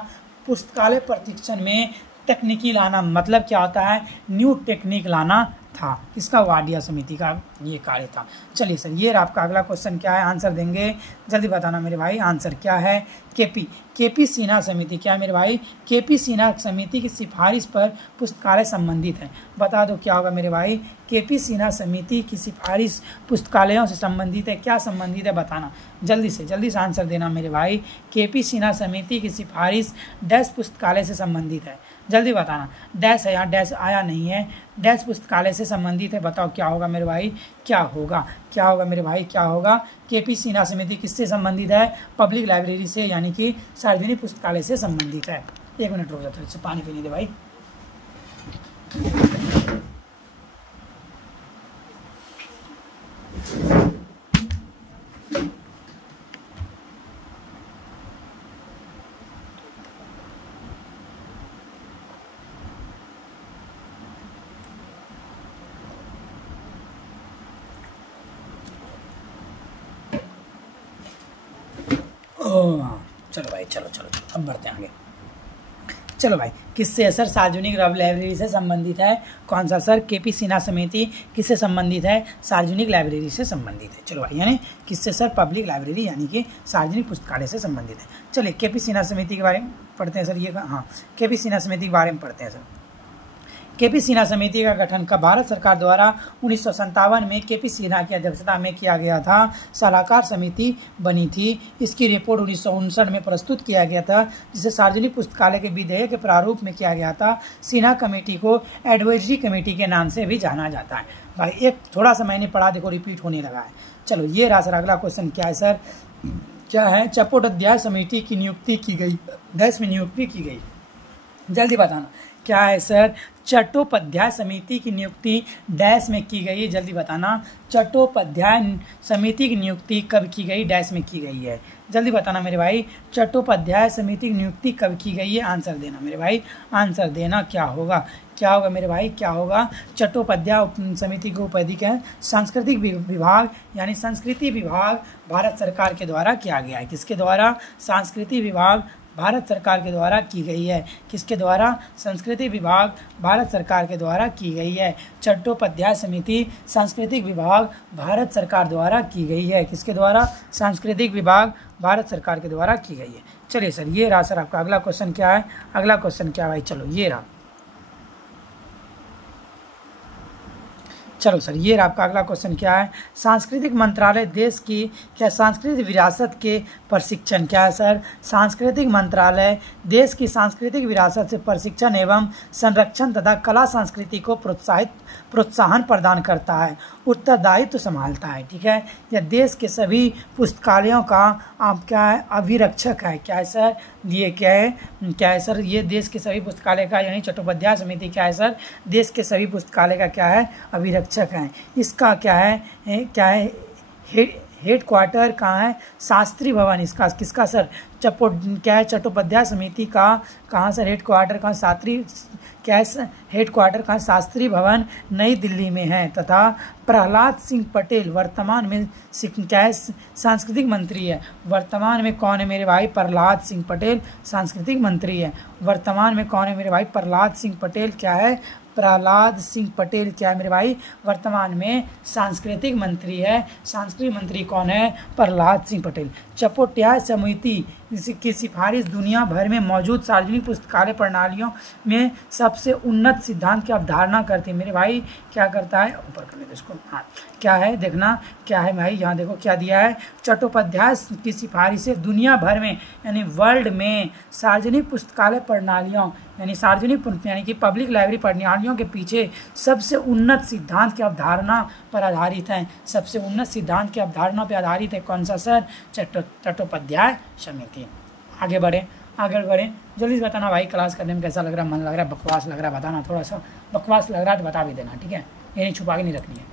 पुस्तकालय प्रशिक्षण में तकनीकी लाना, मतलब क्या होता है? न्यू टेक्निक लाना था। किसका? वाडिया समिति का ये कार्य था। चलिए सर ये आपका अगला क्वेश्चन क्या है, आंसर देंगे, जल्दी बताना मेरे भाई। आंसर क्या है? केपी सिन्हा समिति। क्या मेरे भाई? केपी सिन्हा समिति की सिफारिश पर पुस्तकालय संबंधित है। बता दो क्या होगा मेरे भाई? केपी सिन्हा समिति की सिफारिश पुस्तकालयों से संबंधित है। क्या संबंधित है बताना, जल्दी से आंसर देना मेरे भाई। केपी सिन्हा समिति की सिफारिश डैश पुस्तकालय से संबंधित है, जल्दी बताना। डैश है यहाँ, डैश आया नहीं है, डैश पुस्तकालय से संबंधित है। बताओ क्या होगा मेरे भाई, क्या होगा, क्या होगा मेरे भाई, क्या होगा? केपी सिन्हा समिति किससे संबंधित है? पब्लिक लाइब्रेरी से, यानी कि सार्वजनिक पुस्तकालय से संबंधित है। 1 मिनट रुक जाता है, पानी पीने दे भाई। चलो भाई, चलो अब बढ़ते हैं आगे। चलो भाई, किससे है सर? सार्वजनिक लाइब्रेरी से संबंधित है। कौन सा सर? केपी सिन्हा समिति किससे संबंधित है? सार्वजनिक लाइब्रेरी से संबंधित है। चलो भाई, यानी किससे सर? पब्लिक लाइब्रेरी, यानी कि सार्वजनिक पुस्तकालय से संबंधित है। चलिए केपी सिन्हा समिति के बारे में पढ़ते हैं सर। ये हाँ, केपी सिन्हा समिति के बारे में पढ़ते हैं सर। केपी सिन्हा समिति का गठन का भारत सरकार द्वारा 1957 में केपी सिन्हा की अध्यक्षता में किया गया था। सलाहकार समिति बनी थी। इसकी रिपोर्ट 1959 में प्रस्तुत किया गया था, जिसे सार्वजनिक पुस्तकालय के विधेयक के प्रारूप में किया गया था। सिन्हा कमेटी को एडवाइजरी कमेटी के नाम से भी जाना जाता है। भाई एक थोड़ा सा मैंने पढ़ा, देखो रिपीट होने लगा है। चलो ये रहा सर अगला क्वेश्चन। क्या है सर? क्या है? चट्टोपाध्याय समिति की नियुक्ति की गई, डैश में नियुक्ति की गई, जल्दी बताना। क्या है सर? चट्टोपाध्याय समिति की नियुक्ति डैश में की गई है, जल्दी बताना। चट्टोपाध्याय समिति की नियुक्ति कब की गई? डैश में की गई है, जल्दी बताना मेरे भाई। चट्टोपाध्याय समिति की नियुक्ति कब की गई है? आंसर देना मेरे भाई, आंसर देना। क्या होगा, क्या होगा मेरे भाई, क्या होगा? चट्टोपाध्याय समिति के उपाध्यक्ष हैं सांस्कृतिक विभाग, यानी संस्कृति विभाग भारत सरकार के द्वारा किया गया है। किसके द्वारा? सांस्कृतिक विभाग भारत सरकार के द्वारा की गई है। किसके द्वारा? संस्कृति विभाग भारत सरकार के द्वारा की गई है। चट्टोपाध्याय समिति सांस्कृतिक विभाग भारत सरकार द्वारा की गई है। किसके द्वारा? सांस्कृतिक विभाग भारत सरकार के द्वारा की गई है। चलिए सर ये रहा सर आपका अगला क्वेश्चन। क्या है अगला क्वेश्चन? क्या भाई? चलो ये रहा, चलो सर, ये आपका अगला क्वेश्चन क्या है, सांस्कृतिक मंत्रालय देश की क्या सांस्कृतिक विरासत के प्रशिक्षण, क्या है सर, सांस्कृतिक मंत्रालय देश की सांस्कृतिक विरासत से प्रशिक्षण एवं संरक्षण तथा कला संस्कृति को प्रोत्साहन प्रदान करता है, उत्तरदायित्व संभालता है, ठीक है। यह देश के सभी पुस्तकालयों का आप क्या है, अभिरक्षक है, क्या है सर, ये क्या है सर, ये देश के सभी पुस्तकालय का यानी चट्टोपाध्याय समिति क्या है सर, देश के सभी पुस्तकालय का क्या है, अभिरक्षक है। इसका क्या है हेड क्वार्टर कहाँ है, शास्त्री भवन, इसका किसका सर, चट्टोपाध्याय समिति का कहाँ सर हेड क्वार्टर कहाँ, हेड क्वार्टर कहाँ, शास्त्री भवन नई दिल्ली में है। तथा प्रहलाद सिंह पटेल वर्तमान में क्या है, सांस्कृतिक मंत्री है। वर्तमान में कौन है मेरे भाई, प्रहलाद सिंह पटेल सांस्कृतिक मंत्री है। वर्तमान में कौन है मेरे भाई, प्रहलाद सिंह पटेल क्या है, प्रहलाद सिंह पटेल क्या है मेरे भाई, वर्तमान में सांस्कृतिक मंत्री है। सांस्कृतिक मंत्री कौन है, प्रहलाद सिंह पटेल। चट्टोपाध्याय समिति की सिफारिश दुनिया भर में मौजूद सार्वजनिक पुस्तकालय प्रणालियों में सबसे उन्नत सिद्धांत की अवधारणा करती है मेरे भाई, क्या करता है, ऊपर कर लेते इसको, हाँ क्या है देखना, क्या है भाई, यहाँ देखो क्या दिया है, चट्टोपाध्याय की सिफारिशें दुनिया भर में यानी वर्ल्ड में सार्वजनिक पुस्तकालय प्रणालियों यानी कि पब्लिक लाइब्रेरी प्रणालियों के पीछे सबसे उन्नत सिद्धांत की अवधारणा पर आधारित है। सबसे उन्नत सिद्धांत की अवधारणा पर आधारित है कौन सा सर, चट्टोपाध्याय समिति। आगे बढ़े जल्दी से बताना भाई, क्लास करने में कैसा लग रहा है, मन लग रहा है, बकवास लग रहा है, बताना। थोड़ा सा बकवास लग रहा है तो बता भी देना, ठीक है, ये नहीं छुपा के नहीं रखनी है।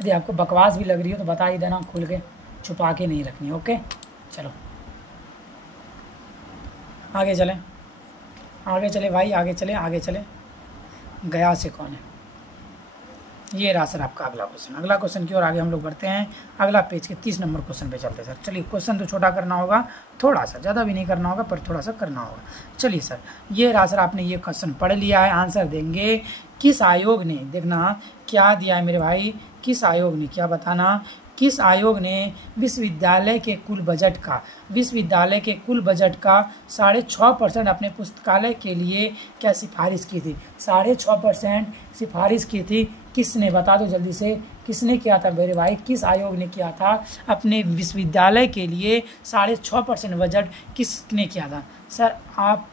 यदि आपको बकवास भी लग रही हो तो बता ही देना, खुल के छुपा के नहीं रखनी, ओके। चलो आगे चले भाई, आगे चले। गया से कौन है, ये रहा सर आपका अगला क्वेश्चन। अगला क्वेश्चन की ओर आगे हम लोग बढ़ते हैं। अगला पेज के 30 नंबर क्वेश्चन पे चलते हैं सर। चलिए, क्वेश्चन तो छोटा करना होगा, थोड़ा सा, ज़्यादा भी नहीं करना होगा पर थोड़ा सा करना होगा। चलिए सर, ये रहा सर, आपने ये क्वेश्चन पढ़ लिया है, आंसर देंगे। किस आयोग ने, देखना क्या दिया है मेरे भाई, किस आयोग ने, क्या बताना, किस आयोग ने विश्वविद्यालय के कुल बजट का 6.5% अपने पुस्तकालय के लिए क्या सिफारिश की थी, 6.5% सिफारिश की थी। किसने, बता दो जल्दी से, किसने किया था मेरे भाई, किस आयोग ने किया था अपने विश्वविद्यालय के लिए 6.5% बजट किसने किया था। सर आप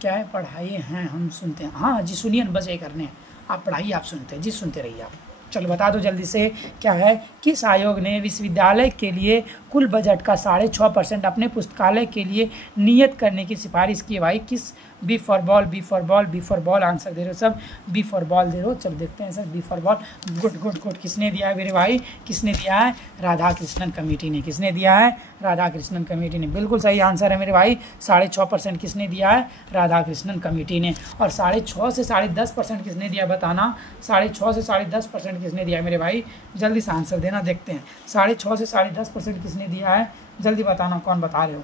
क्या है, पढ़ाइए हैं, हम सुनते हैं, हाँ जी सुनिए, बस ये करने, आप पढ़ाइए, आप सुनते हैं जी, सुनते रहिए आप। चलो बता दो जल्दी से, क्या है, किस आयोग ने विश्वविद्यालय के लिए कुल बजट का 6.5% अपने पुस्तकालय के लिए नियत करने की सिफारिश की है भाई। किस, बी फॉर बॉल, आंसर दे रहे हो सब, बी फॉर बॉल दे रहे हो। चलो देखते हैं sir, B for ball, good. किसने दिया है मेरे भाई, किसने दिया है, राधाकृष्णन कमेटी ने। किसने दिया है, राधाकृष्णन कमेटी ने, बिल्कुल सही आंसर है मेरे भाई। 6.5% किसने दिया है, राधाकृष्णन कमेटी ने। और 6.5 से 10.5% किसने दिया, बताना, 6.5 से 10.5% किसने दिया है मेरे भाई, जल्दी से आंसर देना, देखते हैं 6.5 से 10.5% किसने दिया है, जल्दी बताना, कौन बता रहे हो,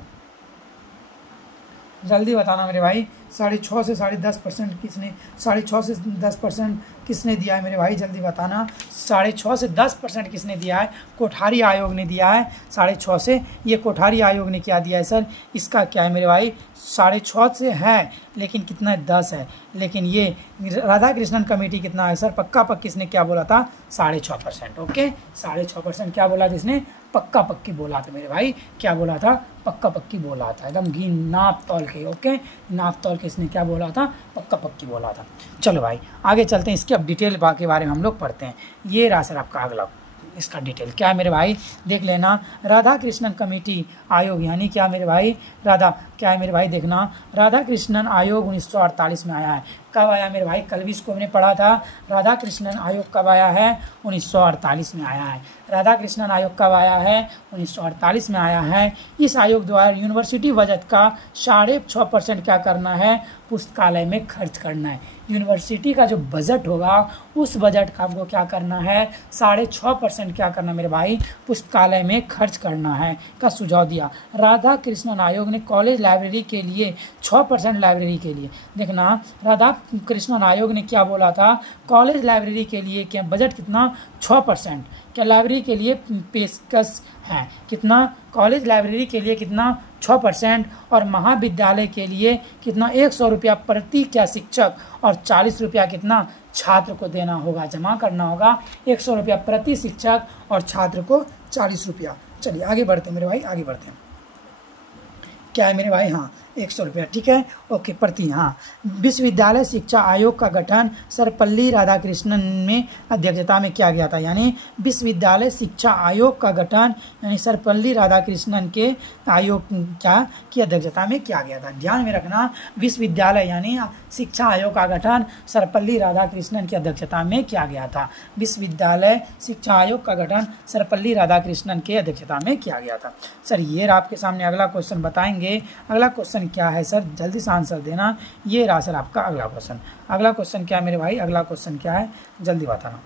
जल्दी बताना मेरे भाई। 6.5 से 10.5% किसने, 6.5 से 10% किसने दिया है मेरे भाई, जल्दी बताना। 6.5 से 10% किसने दिया है, कोठारी आयोग ने दिया है 6.5 से। ये कोठारी आयोग ने क्या दिया है सर, इसका क्या है मेरे भाई, 6.5 से है लेकिन कितना 10 है, लेकिन ये राधाकृष्णन कमेटी कितना है सर, पक्का किसने क्या बोला था, 6.5%, ओके। 6.5% क्या बोला था इसने, पक्की बोला था मेरे भाई, क्या बोला था, पक्की बोला था, एकदम घी नाप तौल के, ओके, नाप तौल के इसने क्या बोला था, पक्की बोला था। चलो भाई आगे चलते हैं, इसकी अब डिटेल के बारे में हम लोग पढ़ते हैं। ये रहा सर आपका अगला, इसका डिटेल क्या है मेरे भाई, देख लेना। राधाकृष्णन कमेटी आयोग यानी क्या मेरे भाई, क्या है मेरे भाई, देखना, राधाकृष्णन आयोग 1948 में आया है। कब आया मेरे भाई, कल भी इसको हमने पढ़ा था। राधाकृष्णन आयोग कब आया है, 1948 में आया है। राधाकृष्णन आयोग कब आया है, 1948 में आया है। इस आयोग द्वारा यूनिवर्सिटी बजट का 6.5% क्या करना है, पुस्तकालय में खर्च करना है। यूनिवर्सिटी का जो बजट होगा उस बजट का आपको क्या करना है, 6.5% क्या करना मेरे भाई, पुस्तकालय में खर्च करना है का सुझाव दिया। राधाकृष्णन आयोग ने कॉलेज लाइब्रेरी के लिए 6% लाइब्रेरी के लिए, देखना राधाकृष्णन आयोग ने क्या बोला था, कॉलेज लाइब्रेरी के लिए क्या बजट कितना, 6% क्या लाइब्रेरी के लिए पेशकश है, कितना, कॉलेज लाइब्रेरी के लिए कितना, 6%, और महाविद्यालय के लिए कितना, 100 रुपया प्रति क्या शिक्षक, और 40 रुपया कितना, छात्र को देना होगा, जमा करना होगा 100 रुपया प्रति शिक्षक और छात्र को 40 रुपया। चलिए आगे बढ़ते हैं मेरे भाई, आगे बढ़ते हैं। क्या है मेरे भाई, हाँ 100 रुपया, ठीक है, ओके प्रति। हाँ, विश्वविद्यालय शिक्षा आयोग का गठन सर्वपल्ली राधाकृष्णन में अध्यक्षता में किया गया था। यानी विश्वविद्यालय शिक्षा आयोग का गठन यानी सर्वपल्ली राधाकृष्णन के आयोग की अध्यक्षता में किया गया था। ध्यान में रखना, विश्वविद्यालय यानी शिक्षा आयोग का गठन सर्वपल्ली राधाकृष्णन की अध्यक्षता में किया गया था। विश्वविद्यालय शिक्षा आयोग का गठन सर्वपल्ली राधाकृष्णन के अध्यक्षता में किया गया था। सर ये आपके सामने अगला क्वेश्चन बताएंगे। अगला क्वेश्चन क्या है सर, जल्दी से आंसर देना। ये रहा सर आपका अगला क्वेश्चन। अगला क्वेश्चन क्या है मेरे भाई, अगला क्वेश्चन क्या है जल्दी बताना।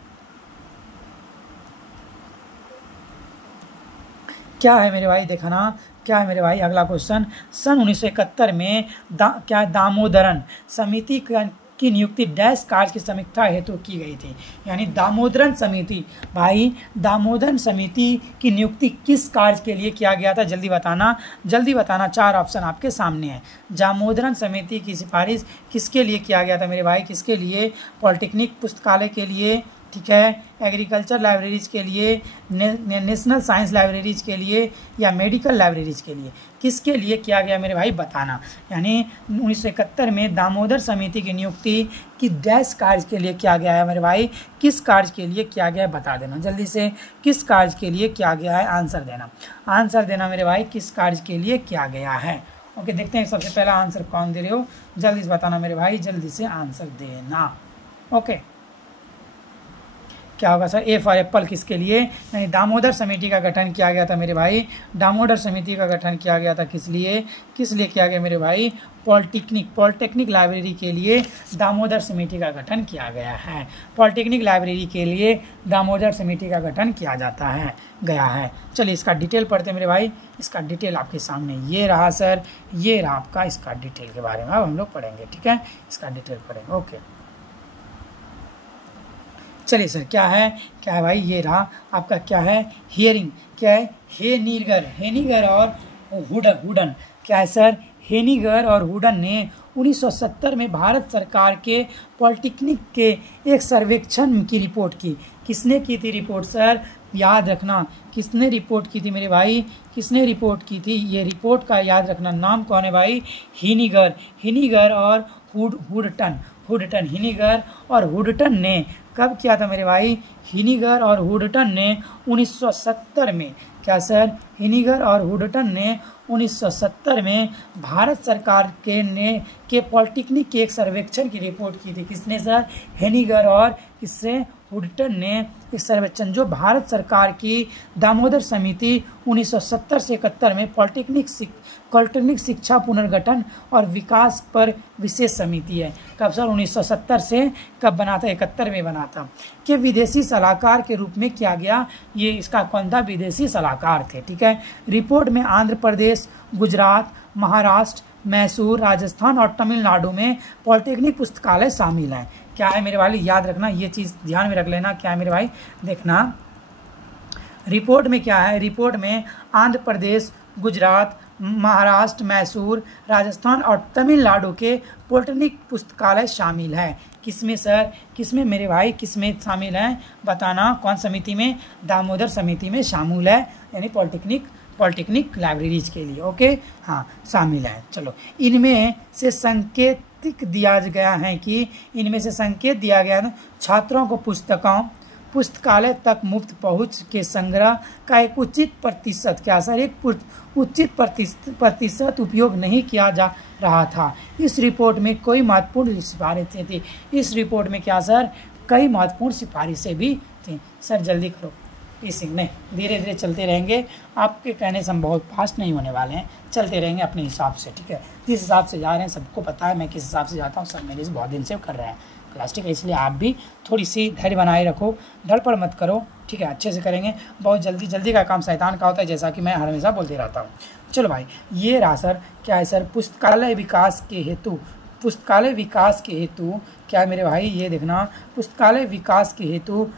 क्या है मेरे भाई, देखना क्या है मेरे भाई अगला क्वेश्चन। सन 1971 में दामोदरन समिति की नियुक्ति डैश कार्य की समीक्षा हेतु की गई थी। यानी दामोदरन समिति, भाई दामोदरन समिति की नियुक्ति किस कार्य के लिए किया गया था, जल्दी बताना, जल्दी बताना। 4 ऑप्शन आपके सामने हैं। दामोदरन समिति की सिफारिश किसके लिए किया गया था मेरे भाई, किसके लिए, पॉलिटेक्निक पुस्तकालय के लिए, ठीक है, एग्रीकल्चर लाइब्रेरीज के लिए, नेशनल साइंस लाइब्रेरीज के लिए, या मेडिकल लाइब्रेरीज के लिए, किसके लिए किया गया मेरे भाई बताना। यानी 1971 में दामोदर समिति की नियुक्ति की डैश कार्य के लिए किया गया है मेरे भाई, किस कार्य के लिए किया गया है बता देना जल्दी से, किस कार्य के लिए किया गया है, आंसर देना, आंसर देना मेरे भाई, किस कार्य के लिए किया गया है। ओके, देखते हैं सबसे पहला आंसर कौन दे रहे हो, जल्दी से बताना मेरे भाई, जल्दी से आंसर देना। ओके, क्या होगा सर, ए फॉर एप्पल किसके लिए, यानी दामोदर समिति का गठन किया गया था मेरे भाई। दामोदर समिति का गठन किया गया था किस लिए किया गया मेरे भाई, पॉलिटेक्निक लाइब्रेरी के लिए दामोदर समिति का गठन किया गया है। पॉलिटेक्निक लाइब्रेरी के लिए दामोदर समिति का गठन किया जाता है गया है। चलिए इसका डिटेल पढ़ते हैं मेरे भाई, इसका डिटेल आपके सामने ये रहा सर, ये रहा आपका इसका डिटेल के बारे में अब हम लोग पढ़ेंगे, ठीक है, इसका डिटेल पढ़ेंगे। ओके चलिए सर, क्या है भाई, ये रहा आपका, क्या है, हियरिंग, क्या है, हेनिगर और हुडन, क्या है सर, हेनिगर और हुडन ने 1970 में भारत सरकार के पॉलिटेक्निक के एक सर्वेक्षण की रिपोर्ट की। किसने की थी रिपोर्ट सर, याद रखना, किसने रिपोर्ट की थी मेरे भाई, किसने रिपोर्ट की थी, ये रिपोर्ट का याद रखना नाम कौन है भाई, हिनिगर और हुडटन, हिनिगर और हुडटन ने कब किया था मेरे भाई, हिनिगर और हुडटन ने 1970 में, क्या सर, हिनिगर और हुडटन ने 1970 में भारत सरकार के पॉलिटेक्निक के एक सर्वेक्षण की रिपोर्ट की थी। किसने सर, हिनिगर और किससे, हुडटन ने एक सर्वेक्षण जो भारत सरकार की दामोदर समिति 1970 से 71 में पॉलिटेक्निक शिक्षा पुनर्गठन और विकास पर विशेष समिति है। कब सर, 1970 से कब बना था, 71 में बना था, कि विदेशी सलाहकार के रूप में किया गया। ये इसका कौन था, विदेशी सलाहकार थे, ठीक है। रिपोर्ट में आंध्र प्रदेश, गुजरात, महाराष्ट्र, मैसूर, राजस्थान और तमिलनाडु में पॉलिटेक्निक पुस्तकालय शामिल हैं। क्या है मेरे भाई, याद रखना, ये चीज़ ध्यान में रख लेना। क्या है मेरे भाई, देखना रिपोर्ट में क्या है, रिपोर्ट में आंध्र प्रदेश, गुजरात, महाराष्ट्र, मैसूर, राजस्थान और तमिलनाडु के पॉलिटेक्निक पुस्तकालय शामिल है। किसमें सर, किसमें मेरे भाई, किसमें शामिल हैं बताना, कौन समिति में, दामोदर समिति में शामिल है, यानी पॉलिटेक्निक लाइब्रेरीज के लिए। ओके, हाँ शामिल है। चलो, इनमें से संकेत दिया गया है कि इनमें से संकेत दिया गया है छात्रों को पुस्तकालय तक मुफ्त पहुंच के संग्रह का एक उचित प्रतिशत, क्या सर, एक उचित प्रतिशत उपयोग नहीं किया जा रहा था। इस रिपोर्ट में कोई महत्वपूर्ण सिफारिशें थी। इस रिपोर्ट में क्या सर, कई महत्वपूर्ण सिफारिशें भी थी। सर जल्दी करो, पीसिंग नहीं, धीरे धीरे चलते रहेंगे, आपके कहने से हम बहुत फास्ट नहीं होने वाले हैं, चलते रहेंगे अपने हिसाब से, ठीक है। जिस हिसाब से जा रहे हैं सबको पता है मैं किस हिसाब से जाता हूँ, सब मेरे से बहुत दिन से कर रहे हैं क्लास, ठीक है। इसलिए आप भी थोड़ी सी धैर्य बनाए रखो, धड़पड़ मत करो, ठीक है, अच्छे से करेंगे। बहुत जल्दी का काम शैतान का होता है, जैसा कि मैं हमेशा बोलते रहता हूँ। चलो भाई, ये रहा सर, क्या है सर, पुस्तकालय विकास के हेतु क्या है मेरे भाई, ये देखना, पुस्तकालय विकास के हेतु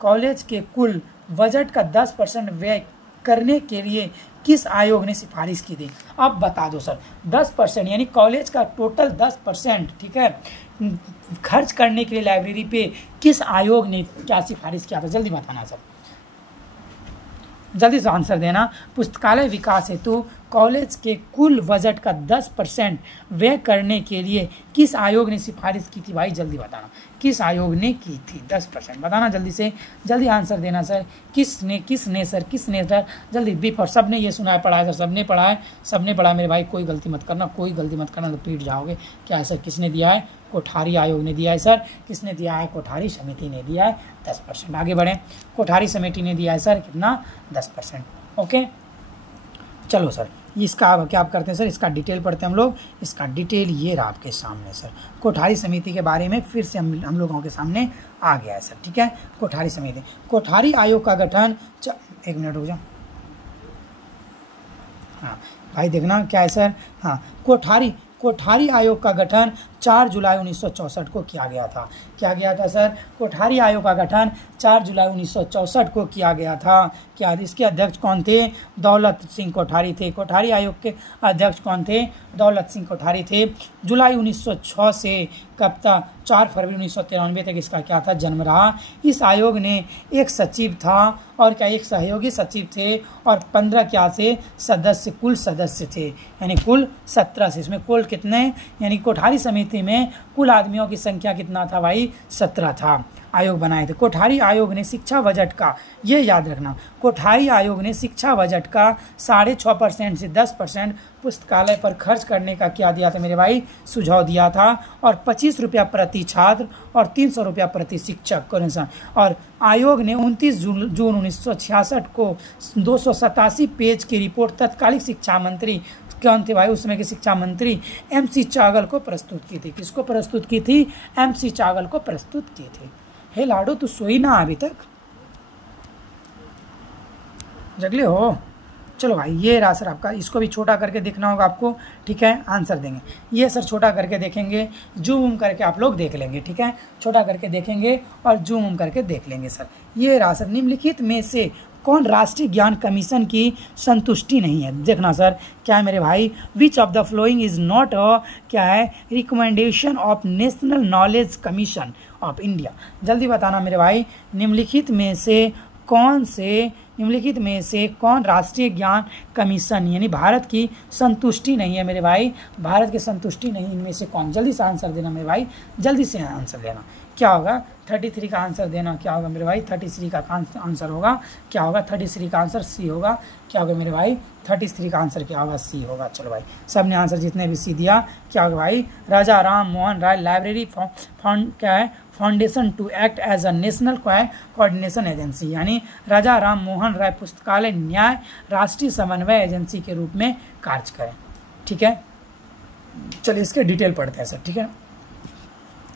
कॉलेज के कुल बजट का 10% व्यय करने के लिए किस आयोग ने सिफारिश की थी? अब बता दो सर। 10% यानी कॉलेज का टोटल 10%, ठीक है, खर्च करने के लिए लाइब्रेरी पे किस आयोग ने क्या सिफारिश किया था? जल्दी बताना सर, जल्दी से आंसर देना। पुस्तकालय विकास हेतु कॉलेज के कुल बजट का 10% व्यय करने के लिए किस आयोग ने सिफारिश की थी? भाई जल्दी बताना, किस आयोग ने की थी? 10% बताना जल्दी से, जल्दी आंसर देना सर। किसने सर जल्दी बी फॉर। सबने ये सुना है, पढ़ा है सर, सबने पढ़ा है मेरे भाई, कोई गलती मत करना तो पीट जाओगे। क्या है सर? किसने दिया है? कोठारी आयोग ने दिया है सर। किसने दिया है? कोठारी समिति ने दिया है 10%। आगे बढ़ें। कोठारी समिति ने दिया है सर कितना? 10%। ओके, चलो सर, इसका अब क्या आप करते हैं सर, इसका डिटेल पढ़ते हैं हम लोग। इसका डिटेल ये रहा आपके सामने सर। कोठारी समिति के बारे में फिर से हम लोगों के सामने आ गया है सर, ठीक है। कोठारी समिति, कोठारी आयोग का गठन, एक मिनट रुक जाओ। हाँ भाई देखना क्या है सर। हाँ, कोठारी आयोग का गठन 4 जुलाई 1964 को किया गया था। क्या गया था सर? कोठारी आयोग का गठन 4 जुलाई 1964 को किया गया था। क्या इसके अध्यक्ष कौन थे? दौलत सिंह कोठारी थे। कोठारी आयोग के अध्यक्ष कौन थे? दौलत सिंह कोठारी थे। जुलाई 1906 से कब तक? 4 फरवरी 1993 तक इसका क्या था? जन्म रहा। इस आयोग ने एक सचिव था और क्या एक सहयोगी सचिव थे और 15 क्या से सदस्य, कुल सदस्य थे, यानी कुल 17 से। इसमें कुल कितने, यानी कोठारी समिति में कुल आदमियों की संख्या कितना था भाई? 17 था। आयोग बनाए थे। कोठारी आयोग ने शिक्षा बजट का, ये याद रखना, कोठारी आयोग ने शिक्षा बजट का 6.5% से 10% पुस्तकालय पर खर्च करने का क्या दिया था मेरे भाई? सुझाव दिया था। और 25 रुपया प्रति छात्र और 300 रुपया प्रति शिक्षक को। और आयोग ने 29 जून 1966 को 287 पेज की रिपोर्ट तत्कालीन शिक्षा मंत्री कौन थे भाई? उस समय के शिक्षा मंत्री MC चावल को प्रस्तुत की थी। किसको प्रस्तुत की थी? MC चावल को प्रस्तुत की थी। हे लाडो, तू सोई ना अभी तक? जगले हो? चलो भाई, ये रहा सर आपका। इसको भी छोटा करके देखना होगा आपको, ठीक है। आंसर देंगे ये सर, छोटा करके देखेंगे, जूम करके आप लोग देख लेंगे, ठीक है। छोटा करके देखेंगे और जूम करके देख लेंगे सर। ये रहा सर। निम्नलिखित में से कौन राष्ट्रीय ज्ञान कमीशन की संतुष्टि नहीं है? देखना सर, क्या है मेरे भाई? Which of the following is not क्या है? Recommendation of national knowledge commission of India. जल्दी बताना मेरे भाई, निम्नलिखित में से कौन राष्ट्रीय ज्ञान कमीशन यानी भारत की संतुष्टि नहीं है मेरे भाई? भारत की संतुष्टि नहीं, इनमें से कौन? जल्दी से आंसर देना मेरे भाई, जल्दी से आंसर देना। क्या होगा? 33 का आंसर देना। क्या होगा मेरे भाई? 33 का आंसर होगा। क्या होगा? 33 का आंसर सी होगा। क्या होगा मेरे भाई? 33 का आंसर क्या होगा? सी होगा। चलो भाई, सबने आंसर जितने भी सी दिया, क्या होगा भाई? राजा राम मोहन राय लाइब्रेरी क्या है? Foundation to act as a national coordination agency, यानी राजा राम मोहन राय पुस्तकालय न्याय राष्ट्रीय समन्वय एजेंसी के रूप में कार्य करें, ठीक है। चलिए इसके डिटेल पढ़ते हैं सर, ठीक है।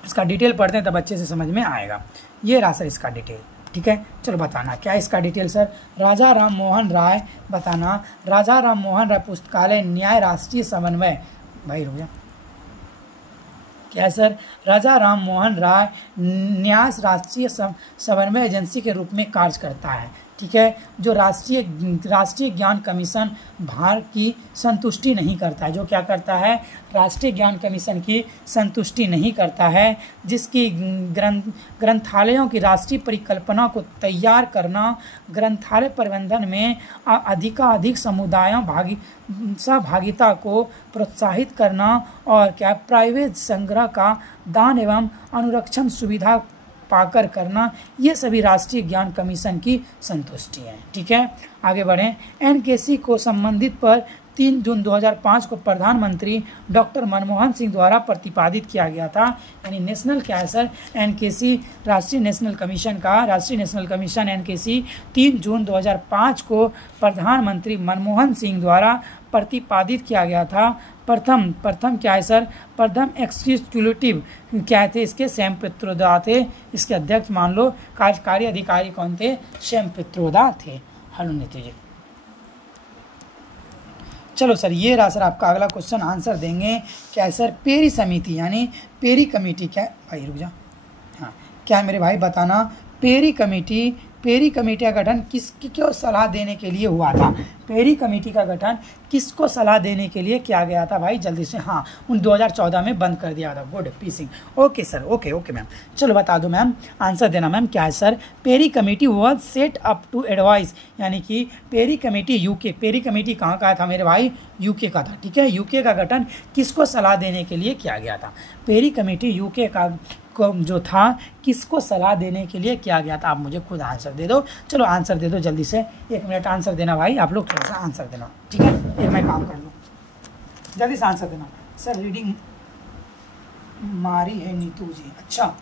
इसका डिटेल पढ़ते हैं तब अच्छे से समझ में आएगा। ये रहा सर इसका डिटेल, ठीक है। चलो बताना क्या इसका डिटेल सर। राजा राम मोहन राय, बताना राजा राम मोहन राय पुस्तकालय न्याय राष्ट्रीय समन्वय, भाई रुक जा, क्या है सर? राजा राम मोहन राय न्याय राष्ट्रीय समन्वय एजेंसी के रूप में कार्य करता है, ठीक है। जो राष्ट्रीय ज्ञान कमीशन भारत की संतुष्टि नहीं करता है, जो क्या करता है? राष्ट्रीय ज्ञान कमीशन की संतुष्टि नहीं करता है, जिसकी ग्रंथालयों की राष्ट्रीय परिकल्पना को तैयार करना, ग्रंथालय प्रबंधन में अधिकाधिक समुदायों सहभागिता को प्रोत्साहित करना और क्या प्राइवेट संग्रह का दान एवं अनुरक्षण सुविधा पाकर करना, ये सभी राष्ट्रीय ज्ञान कमीशन की संतुष्टि है, ठीक है। आगे बढ़ें। एनकेसी को संबंधित पर 3 जून 2005 को प्रधानमंत्री डॉक्टर मनमोहन सिंह द्वारा प्रतिपादित किया गया था, यानी नेशनल क्या है सर? एनकेसी राष्ट्रीय नेशनल कमीशन एनकेसी 3 जून 2005 को प्रधानमंत्री मनमोहन सिंह द्वारा प्रतिपादित किया गया था। प्रथम क्या है सर? प्रथम एग्जीक्यूटिव क्या थे इसके? सैम पित्रोदा थे। इसके अध्यक्ष मान लो कार्यकारी अधिकारी कौन थे? सैम पित्रोदा थे। हेलो नीति जी। चलो सर, ये रहा सर आपका अगला क्वेश्चन, आंसर देंगे क्या है सर? पेरी समिति यानी पेरी कमेटी क्या है भाई? रुक जा। हाँ, क्या है मेरे भाई? बताना पेरी कमेटी पेरी कमेटी का गठन किसको सलाह देने के लिए हुआ था? पेरी कमेटी का गठन किसको सलाह देने के लिए किया गया था भाई? जल्दी से, हाँ, उन 2014 में बंद कर दिया था। गुड, पीसिंग। Okay sir, okay ma'am. चलो बता दो मैम, आंसर देना मैम। क्या है sir? Parry committee was set up to advice, यानी कि Parry committee UK, Parry committee कहाँ का था मेरे भाई? यूके का था, ठीक है। यूके का गठन किसको सलाह देने के लिए किया गया था? पेरी कमेटी यूके का जो था किसको सलाह देने के लिए किया गया था? आप मुझे खुद आंसर दे दो। चलो आंसर दे दो जल्दी से, 1 मिनट आंसर देना भाई, आप लोग थोड़ा सा आंसर देना, ठीक है। एक मैं काम कर लूँ, जल्दी से आंसर देना। सर रीडिंग मारी है नीतू जी, अच्छा,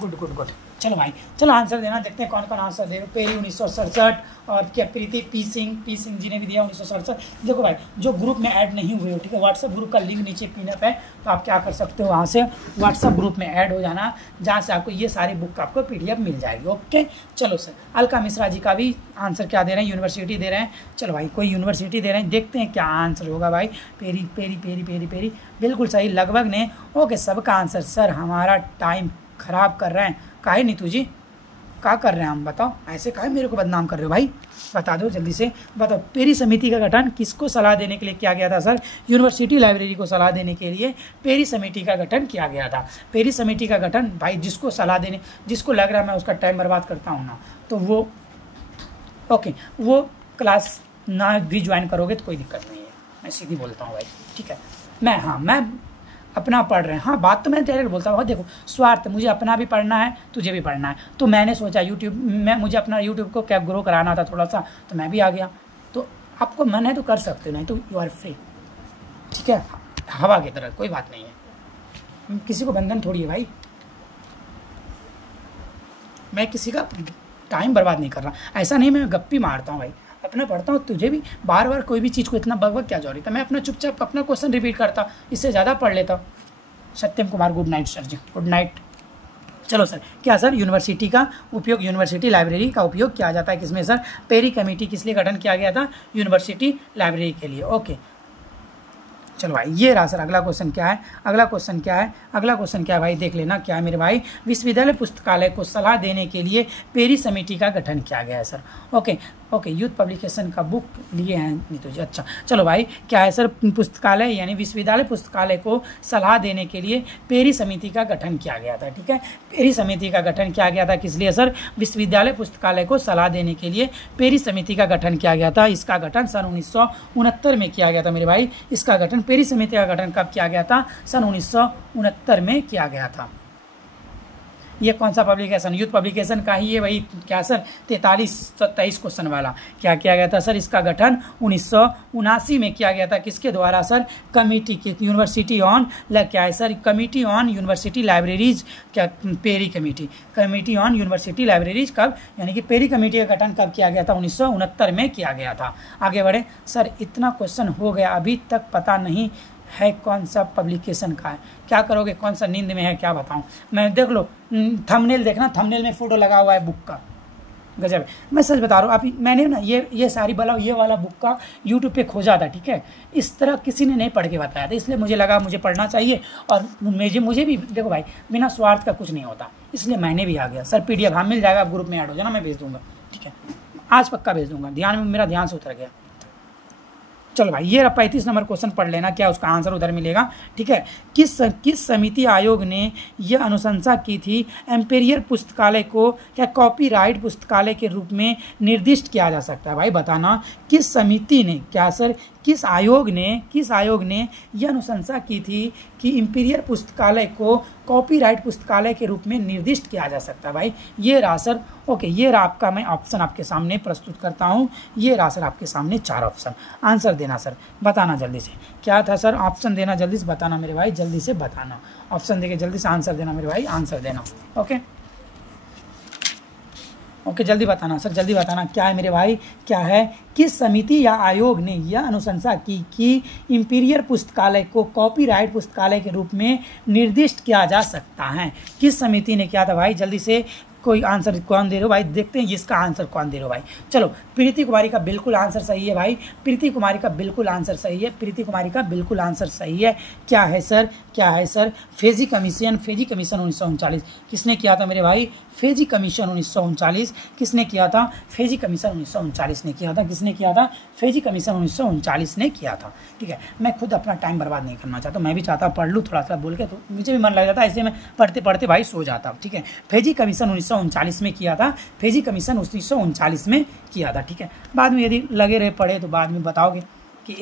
गुड। चलो भाई, चलो आंसर देना, देखते हैं कौन कौन आंसर दे। पेरी 1967, और क्या प्रीति पी सिंह जी ने भी दिया 1967। देखो भाई, जो ग्रुप में ऐड नहीं हुए हो, ठीक है, व्हाट्सएप ग्रुप का लिंक नीचे पिनअप है, तो आप क्या कर सकते हो, वहाँ से व्हाट्सएप ग्रुप में ऐड हो जाना, जहाँ से आपको ये सारी बुक आपको PDF मिल जाएगी। ओके, चलो सर, अलका मिश्रा जी का भी आंसर क्या दे रहे हैं? यूनिवर्सिटी दे रहे हैं। चलो भाई, कोई यूनिवर्सिटी दे रहे हैं, देखते हैं क्या आंसर होगा भाई। पेरी बिल्कुल सही, लगभग ने। ओके, सबका आंसर। सर हमारा टाइम खराब कर रहे हैं, काहे नीतू जी, क्या कर रहे हैं हम? बताओ, ऐसे काहे मेरे को बदनाम कर रहे हो भाई? बता दो जल्दी से, बताओ। पेरी समिति का गठन किसको सलाह देने के लिए किया गया था सर? यूनिवर्सिटी लाइब्रेरी को सलाह देने के लिए पेरी समिति का गठन किया गया था। पेरी समिति का गठन भाई, जिसको सलाह देने, जिसको लग रहा है मैं उसका टाइम बर्बाद करता हूँ ना, तो वो ओके, वो क्लास ना भी ज्वाइन करोगे तो कोई दिक्कत नहीं है, मैं सीधी बोलता हूँ भाई, ठीक है। मैं अपना पढ़ रहे हैं, हाँ, बात तो मैं डायरेक्ट बोलता हूँ। देखो, स्वार्थ, मुझे अपना भी पढ़ना है, तुझे भी पढ़ना है, तो मैंने सोचा मुझे अपना यूट्यूब को क्या ग्रो कराना था थोड़ा सा, तो मैं भी आ गया। तो आपको मन है तो कर सकते हो, नहीं तो यू आर फ्री, ठीक है, हवा की तरह, कोई बात नहीं है। किसी को बंधन थोड़ी है भाई, मैं किसी का टाइम बर्बाद नहीं कर रहा, ऐसा नहीं मैं गप्पी मारता हूँ भाई, अपना पढ़ता हूँ। तुझे भी बार बार कोई भी चीज़ को इतना बकबक क्या जरूरत है? मैं अपना चुपचाप अपना क्वेश्चन रिपीट करता, इससे ज़्यादा पढ़ लेता। सत्यम कुमार, गुड नाइट सर जी, गुड नाइट। चलो सर, क्या सर यूनिवर्सिटी का उपयोग, यूनिवर्सिटी लाइब्रेरी का उपयोग किया जाता है किसमें सर? पेरी कमेटी किस लिए गठन किया गया था? यूनिवर्सिटी लाइब्रेरी के लिए। ओके, चलो भाई, ये रहा सर। अगला क्वेश्चन क्या है? अगला क्वेश्चन क्या है भाई, देख लेना क्या है मेरे भाई। विश्वविद्यालय पुस्तकालय को सलाह देने के लिए पेरी समिति का गठन किया गया है सर। ओके, यूथ पब्लिकेशन का बुक लिए हैं नीतू जी, अच्छा। चलो भाई, क्या है सर? पुस्तकालय यानी विश्वविद्यालय पुस्तकालय को सलाह देने के लिए पेरी समिति का गठन किया गया था, ठीक है। पेरी समिति का गठन किया गया था किस लिए सर? विश्वविद्यालय पुस्तकालय को सलाह देने के लिए पेरी समिति का गठन किया गया था। इसका गठन सन 1969 में किया गया था मेरे भाई। इसका गठन, पेरी समिति का गठन कब किया गया था? सन 1969 में किया गया था। ये कौन सा पब्लिकेशन? यूथ पब्लिकेशन का ही ये वही क्या सर 43-23 क्वेश्चन वाला क्या किया गया था सर? इसका गठन 1979 में किया गया था। किसके द्वारा सर? कमिटी के, यूनिवर्सिटी ऑन क्या है sir? Committee on university libraries, क्या Parry committee on university libraries कब, यानी कि पेरी कमेटी का गठन कब किया गया था? 1969 में किया गया था। आगे बढ़े सर, इतना क्वेश्चन हो गया, अभी तक पता नहीं है कौन सा पब्लिकेशन का है। क्या करोगे? कौन सा नींद में है, क्या बताऊं मैं? देख लो थंबनेल, देखना थंबनेल में फोटो लगा हुआ है बुक का, गजब है। मैं सच बता रहा हूँ, आप मैंने ना ये सारी ये वाला बुक का यूट्यूब पे खोजा था, ठीक है। इस तरह किसी ने नहीं पढ़ के बताया था, इसलिए मुझे लगा मुझे पढ़ना चाहिए। और मुझे भी देखो भाई, बिना स्वार्थ का कुछ नहीं होता, इसलिए मैंने भी आ गया सर। PDF हाँ मिल जाएगा, आप ग्रुप में ऐड हो जाना, मैं भेज दूंगा, ठीक है। आज पक्का भेज दूंगा, मेरा ध्यान से उतर गया। चलो भाई, ये 35 नंबर क्वेश्चन पढ़ लेना, क्या उसका आंसर उधर मिलेगा, ठीक है। किस समिति आयोग ने यह अनुशंसा की थी एम्पेरियर पुस्तकालय को क्या कॉपीराइट पुस्तकालय के रूप में निर्दिष्ट किया जा सकता है? भाई बताना, किस समिति ने, क्या सर, किस आयोग ने यह अनुशंसा की थी कि इंपीरियल पुस्तकालय को कॉपीराइट पुस्तकालय के रूप में निर्दिष्ट किया जा सकता है? भाई ये रहा सर। ओके, ये रहा आपका, मैं ऑप्शन आपके सामने प्रस्तुत करता हूँ। ये रहा सर आपके सामने 4 ऑप्शन, आंसर देना सर, बताना जल्दी से क्या था सर। ऑप्शन देना, जल्दी से बताना मेरे भाई, जल्दी से बताना, ऑप्शन देके जल्दी से आंसर देना मेरे भाई, आंसर देना। ओके, जल्दी बताना सर, जल्दी बताना क्या है मेरे भाई, क्या है? किस समिति या आयोग ने यह अनुशंसा की कि इंपीरियल पुस्तकालय को कॉपीराइट पुस्तकालय के रूप में निर्दिष्ट किया जा सकता है? किस समिति ने किया था भाई? जल्दी से कोई आंसर कौन दे रहे हो भाई, देखते हैं इसका आंसर कौन दे रहे हो भाई। चलो, प्रीति कुमारी का बिल्कुल आंसर सही है भाई, प्रीति कुमारी का बिल्कुल आंसर सही है, प्रीति कुमारी का बिल्कुल आंसर सही है। क्या है सर? फेजी कमीशन 1939 किसने किया था मेरे भाई? फेजी कमीशन 1939 किसने किया था? फेजी कमीशन 1939 ने किया था। किसने किया था? फेजी कमीशन 1939 ने किया था। ठीक है, मैं खुद अपना टाइम बर्बाद नहीं करना चाहता, मैं भी चाहता पढ़ लूँ थोड़ा सा बोल के, तो मुझे भी मन लग जाता, ऐसे मैं पढ़ते पढ़ते भाई सो जाता। ठीक है, फेजी कमीशन 1939 में किया था। फेजी कमीशन 1939 में किया था। ठीक है, बाद में यदि लगे रहे पढ़े तो बाद में बताओगे कि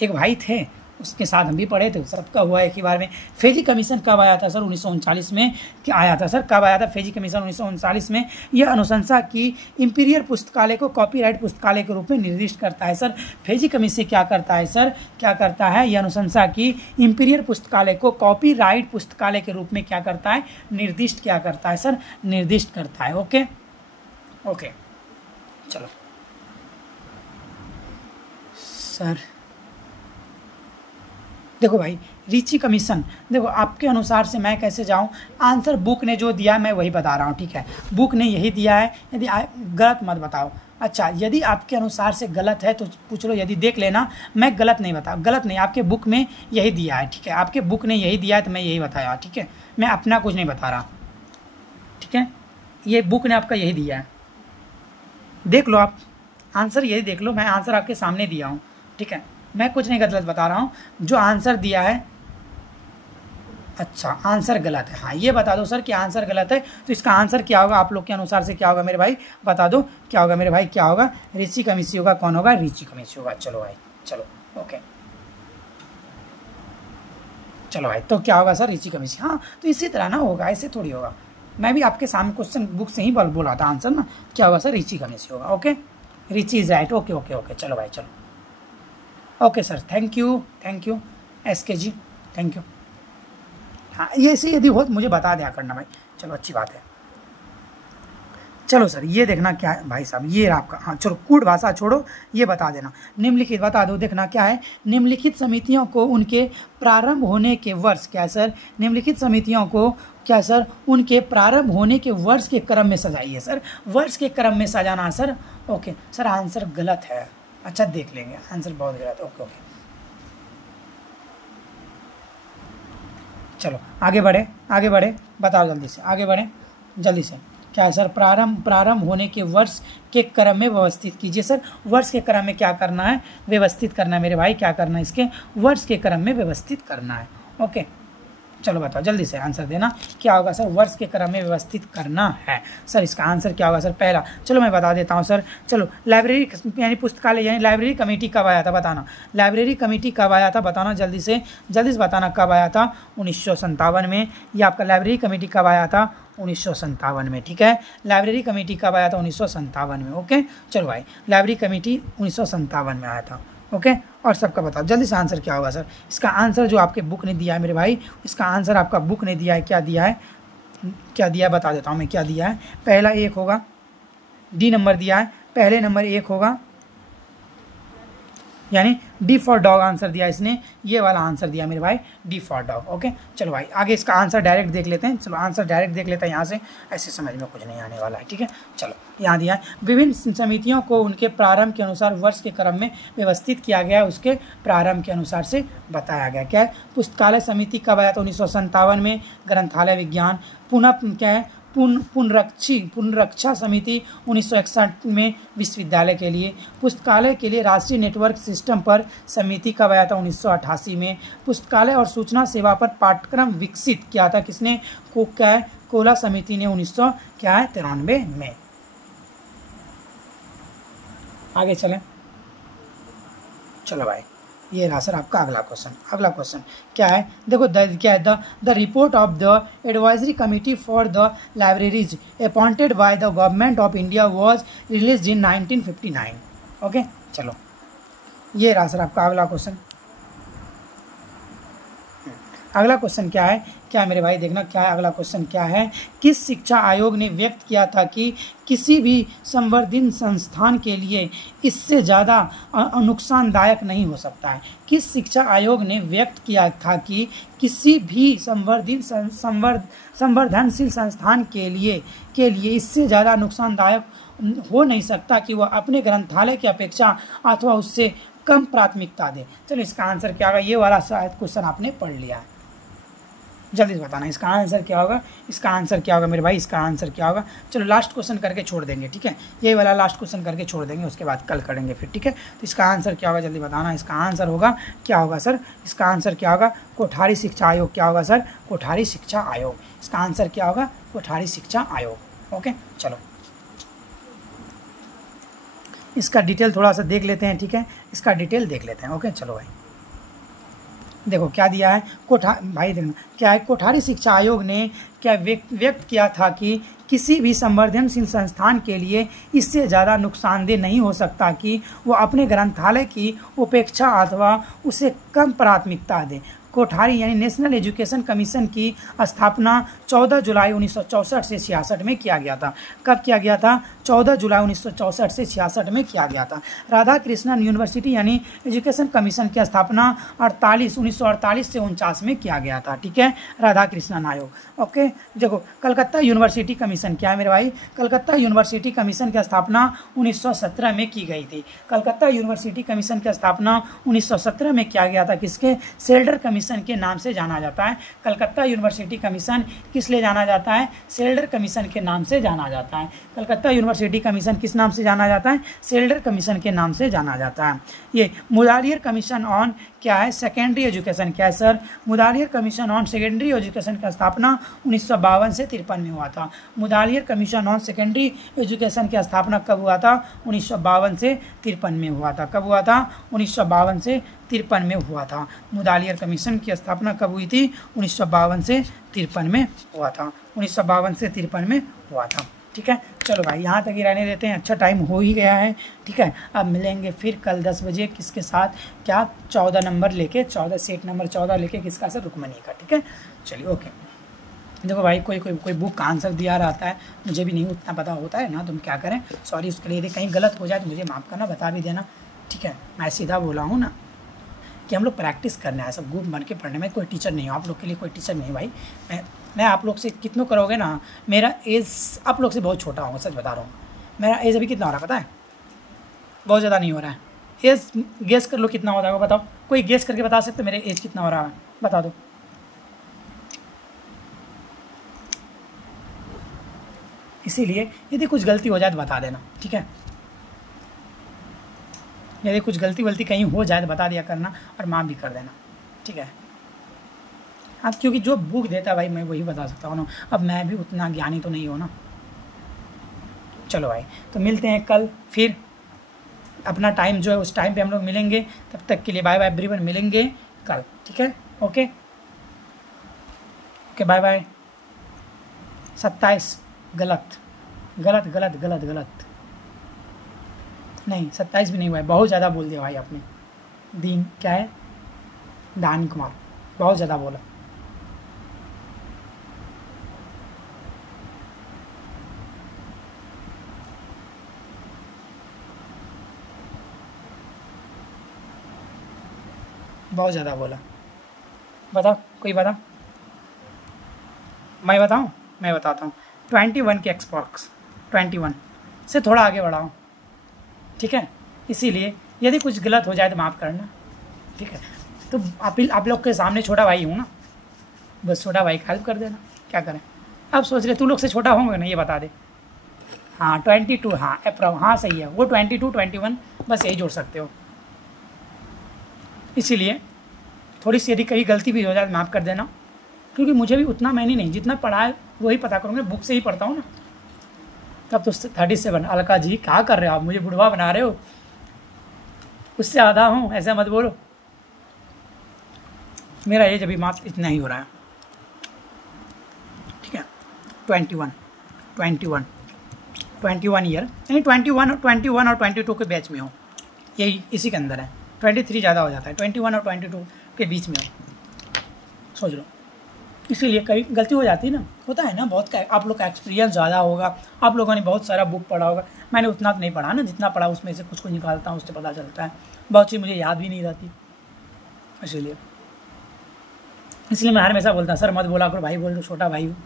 एक भाई थे, उसके साथ हम भी पढ़े थे, सबका हुआ एक ही बार में। फेजी कमीशन कब आया था सर? 1939 में क्या आया था सर? कब आया था फेजी कमीशन? 1939 में। यह अनुशंसा की इंपीरियल पुस्तकालय को कॉपीराइट पुस्तकालय के रूप में निर्दिष्ट करता है। सर फेजी कमीशन क्या करता है सर? क्या करता है? यह अनुशंसा की इंपीरियल पुस्तकालय को कॉपीराइट पुस्तकालय के रूप में क्या करता है? निर्दिष्ट क्या करता है सर? निर्दिष्ट करता है। ओके ओके, चलो सर देखो भाई, रीची कमीशन, देखो आपके अनुसार से मैं कैसे जाऊं? आंसर बुक ने जो दिया मैं वही बता रहा हूं। ठीक है, बुक ने यही दिया है, यदि गलत मत बताओ। अच्छा, यदि आपके अनुसार से गलत है तो पूछ लो, यदि देख लेना, मैं गलत नहीं बता, गलत नहीं, आपके बुक में यही दिया है। ठीक है, आपके बुक ने यही दिया है तो मैं यही बताया। ठीक है, मैं अपना कुछ नहीं बता रहा। ठीक है, ये बुक ने आपका यही दिया है, देख लो आप, आंसर यही देख लो, मैं आंसर आपके सामने दिया हूँ। ठीक है, मैं कुछ नहीं गलत बता रहा हूँ, जो आंसर दिया है। अच्छा, आंसर गलत है, हाँ ये बता दो सर कि आंसर गलत है, तो इसका आंसर क्या होगा आप लोग के अनुसार से? क्या होगा मेरे भाई? बता दो क्या होगा मेरे भाई? क्या होगा? रीची कमीशन होगा। कौन होगा? रीची कमीशन होगा। चलो भाई, चलो ओके, चलो भाई, तो क्या होगा सर? Richie commission. हाँ, तो इसी तरह ना होगा, ऐसे थोड़ी होगा। मैं भी आपके सामने क्वेश्चन बुक से ही बोला था आंसर ना। क्या होगा सर? रीची कमीशन होगा। Okay, Richie is right. Okay okay okay, चलो भाई, चलो okay sir, thank you SK ji, thank you. हाँ, ये ऐसे यदि हो तो मुझे बता दिया करना भाई। चलो अच्छी बात है। चलो सर, ये देखना क्या है भाई साहब, ये आपका, हाँ चलो कूट भाषा छोड़ो, ये बता देना। निम्नलिखित बता दो, देखना क्या है। निम्नलिखित समितियों को उनके प्रारंभ होने के वर्ष, क्या सर? निम्नलिखित समितियों को क्या सर? उनके प्रारंभ होने के वर्ष के क्रम में सजाइए। सर वर्ष के क्रम में सजाना सर। ओके सर, आंसर गलत है। अच्छा, देख लेंगे, आंसर बहुत गलत। ओके ओके, चलो आगे बढ़े, बताओ जल्दी से, आगे बढ़े जल्दी से। क्या है सर? प्रारंभ होने के वर्ष के क्रम में व्यवस्थित कीजिए। सर वर्ष के क्रम में क्या करना है? व्यवस्थित करना है मेरे भाई। क्या करना है? इसके वर्ष के क्रम में व्यवस्थित करना है। ओके, चलो बताओ जल्दी से आंसर देना, क्या होगा सर? वर्ष के क्रम में व्यवस्थित करना है। सर इसका आंसर क्या होगा सर? पहला, चलो मैं बता देता हूँ सर। चलो, लाइब्रेरी यानी पुस्तकालय यानी लाइब्रेरी कमेटी कब आया था? बताना, लाइब्रेरी कमेटी कब आया था? बताना जल्दी से बताना, कब आया था? 1957 में। ये आपका लाइब्रेरी कमेटी कब आया था? 1957 में। ठीक है, लाइब्रेरी कमेटी कब आया था? 1957 में। ओके, चलो भाई, लाइब्रेरी कमेटी 1957 में आया था। ओके, और सबका बताओ जल्दी से आंसर क्या होगा सर? इसका आंसर जो आपके बुक ने दिया है मेरे भाई, इसका आंसर आपका बुक ने दिया है। क्या दिया है? क्या दिया बता देता हूँ मैं, क्या दिया है। पहला 1 होगा, D नंबर दिया है, पहले नंबर 1 होगा, यानी D फॉर डॉग आंसर दिया इसने, ये वाला आंसर दिया मेरे भाई, D फॉर डॉग। ओके, चलो भाई आगे इसका आंसर डायरेक्ट देख लेते हैं। चलो आंसर डायरेक्ट देख लेते हैं यहाँ से, ऐसे समझ में कुछ नहीं आने वाला है। ठीक है, चलो यहाँ दिया है, विभिन्न समितियों को उनके प्रारंभ के अनुसार वर्ष के क्रम में व्यवस्थित किया गया है, उसके प्रारंभ के अनुसार से बताया गया। क्या है? पुस्तकालय समिति कब आया था? 1957 में। ग्रंथालय विज्ञान पुनः क्या है? पुनरक्षा समिति 1961 में विश्वविद्यालय के लिए। पुस्तकालय के लिए राष्ट्रीय नेटवर्क सिस्टम पर समिति कब आया था? 1988 में। पुस्तकालय और सूचना सेवा पर पाठ्यक्रम विकसित किया था किसने? क्या है? कोला समिति ने 1993 में। आगे चलें, चलो भाई, ये रहा सर आपका अगला क्वेश्चन क्या है? देखो क्या है? The report of the advisory committee for the libraries appointed by the government of India was released in 1959। Okay, चलो ये रहा सर आपका अगला क्वेश्चन। अगला क्वेश्चन क्या है? क्या मेरे भाई देखना, क्या है अगला क्वेश्चन? क्या है? किस शिक्षा आयोग ने व्यक्त किया था कि किसी भी संवर्धित संस्थान के लिए इससे ज़्यादा नुकसानदायक नहीं हो सकता है? किस शिक्षा आयोग ने व्यक्त किया था कि किसी भी संवर्धनशील संस्थान के लिए इससे ज़्यादा नुकसानदायक हो नहीं सकता कि वह अपने ग्रंथालय की अपेक्षा अथवा उससे कम प्राथमिकता दे? चलो इसका आंसर क्या होगा? ये वाला शायद क्वेश्चन आपने पढ़ लिया है, जल्दी से बताना इसका आंसर क्या होगा, इसका आंसर क्या होगा मेरे भाई, इसका आंसर क्या होगा। चलो लास्ट क्वेश्चन करके छोड़ देंगे, ठीक है, ये वाला लास्ट क्वेश्चन करके छोड़ देंगे, उसके बाद कल करेंगे फिर, ठीक है। तो इसका आंसर क्या होगा जल्दी बताना, इसका आंसर होगा क्या होगा सर, इसका आंसर क्या होगा, कोठारी शिक्षा आयोग। क्या होगा सर, कोठारी शिक्षा आयोग। इसका आंसर क्या होगा, कोठारी शिक्षा आयोग। ओके चलो इसका डिटेल थोड़ा सा देख लेते हैं, ठीक है, इसका डिटेल देख लेते हैं। ओके चलो भाई देखो क्या दिया है, भाई देखना क्या है, कोठारी शिक्षा आयोग ने क्या व्यक्त किया था कि किसी भी संवर्धनशील संस्थान के लिए इससे ज़्यादा नुकसानदेह नहीं हो सकता कि वो अपने ग्रंथालय की उपेक्षा अथवा उसे कम प्राथमिकता दे। कोठारी यानी नेशनल एजुकेशन कमीशन की स्थापना 14 जुलाई 1964 से 66 में किया गया था। कब किया गया था, 14 जुलाई 1964 से 66 में किया गया था। राधा कृष्णन यूनिवर्सिटी यानी एजुकेशन कमीशन की स्थापना 1948 से 49 में किया गया था, ठीक है, राधा कृष्णन आयोग। ओके देखो कलकत्ता यूनिवर्सिटी कमीशन क्या है मेरे भाई, कलकत्ता यूनिवर्सिटी कमीशन की स्थापना 1917 में की गई थी। कलकत्ता यूनिवर्सिटी कमीशन की स्थापना 1917 में किया गया था, किसके, सेल्डर कमीशन के नाम से जाना जाता है। कलकत्ता यूनिवर्सिटी कमीशन किस लिए जाना जाता है, सेल्डर कमीशन के नाम से जाना जाता है। कलकत्ता यूनिवर्सिटी कमीशन किस नाम से जाना जाता है, सेल्डर कमीशन के नाम से जाना जाता है। ये मुदालियर कमीशन ऑन क्या है, सेकेंडरी एजुकेशन क्या है sir, Mudaliar commission on secondary education की स्थापना 1952 से 53 में हुआ था। Mudaliar commission on secondary education की स्थापना कब हुआ था, 1952 से 53 में हुआ था। कब हुआ था, 1952 से 53 में हुआ था। मुदालियर कमीशन की स्थापना कब हुई थी, 1952 से 53 में हुआ था, 1952 से 53 में हुआ था, ठीक है। चलो भाई यहाँ तक ही रहने देते हैं, अच्छा टाइम हो ही गया है, ठीक है। अब मिलेंगे फिर कल 10 बजे किसके साथ, क्या 14 नंबर लेके, 14 सेट नंबर 14 लेके, किसका सर, रुक्मणी का, ठीक है। चलिए ओके देखो भाई कोई बुक का आंसर दिया रहता है, मुझे भी नहीं उतना पता होता है ना, तुम क्या करें, सॉरी उसके लिए, यदि कहीं गलत हो जाए तो मुझे माफ़ करना, बता भी देना, ठीक है। मैं सीधा बोला हूँ ना कि हम लोग प्रैक्टिस करना है, सब ग्रुप बन के पढ़ने में, कोई टीचर नहीं हो आप लोग के लिए, कोई टीचर नहीं भाई। मैं आप लोग से कितनों करोगे ना, मेरा एज आप लोग से बहुत छोटा होगा, सच बता रहा हूँ। मेरा एज अभी कितना हो रहा है पता है, बहुत ज़्यादा नहीं हो रहा है। एज गेस कर लो कितना हो रहा है, बताओ, कोई गेस करके बता सकते मेरे एज कितना हो रहा है, बता दो। इसीलिए यदि कुछ गलती हो जाए तो बता देना, ठीक है। यदि कुछ गलती वलती कहीं हो जाए तो बता दिया करना और माफ़ भी कर देना, ठीक है। अब क्योंकि जो बुक देता है भाई मैं वही बता सकता हूँ ना, अब मैं भी उतना ज्ञानी तो नहीं हूँ ना। चलो भाई तो मिलते हैं कल फिर, अपना टाइम जो है उस टाइम पे हम लोग मिलेंगे, तब तक के लिए बाय बाय एवरीवन, मिलेंगे कल, ठीक है। Okay okay bye bye. 27 गलत गलत गलत गलत गलत नहीं, 27 भी नहीं हुआ है, बहुत ज़्यादा बोल दिया भाई आपने। दीन क्या है, दान कुमार, बहुत ज़्यादा बोला। बहुत ज़्यादा बोला, बताओ कोई बता, मैं बताऊँ, मैं बताता हूँ। 21 के एक्सबॉक्स 21 से थोड़ा आगे बढ़ाओ, ठीक है। इसीलिए यदि कुछ गलत हो जाए तो माफ़ करना, ठीक है। तो आप लोग के सामने छोटा भाई हूँ ना, बस छोटा भाई का हेल्प कर देना, क्या करें। अब सोच रहे तू लोग से छोटा होंगे ना, ये बता दे। हाँ 22, हाँ अप्रोक्स, हाँ सही है वो 22 21 बस यही जोड़ सकते हो। इसीलिए थोड़ी सी यदि कहीं गलती भी हो जाए माफ़ कर देना, क्योंकि मुझे भी उतना मैंने नहीं, जितना पढ़ा है वही पता करूँगा, बुक से ही पढ़ता हूँ ना। तब तो 37 अलका जी क्या कर रहे हो आप, मुझे बुढ़वा बना रहे हो, उससे आधा हूँ, ऐसा मत बोलो। मेरा एज अभी मात्र इतना ही हो रहा है, ठीक है। 21 ईयर, यानी 21 और 22 के बैच में हो, यही इसी के अंदर है। 23 ज़्यादा हो जाता है, 21 और 22 के बीच में हो, सोच लो। इसीलिए कभी गलती हो जाती है ना, होता है ना, बहुत आप लोग का एक्सपीरियंस ज़्यादा होगा, आप लोगों ने बहुत सारा बुक पढ़ा होगा, मैंने उतना तो नहीं पढ़ा ना, जितना पढ़ा उसमें से कुछ निकालता हूँ, उससे पता चलता है। बहुत चीज़ मुझे याद भी नहीं रहती, इसलिए मैं हमेशा बोलता हूँ सर मत बोला करो, भाई बोल दो, छोटा भाई हूँ,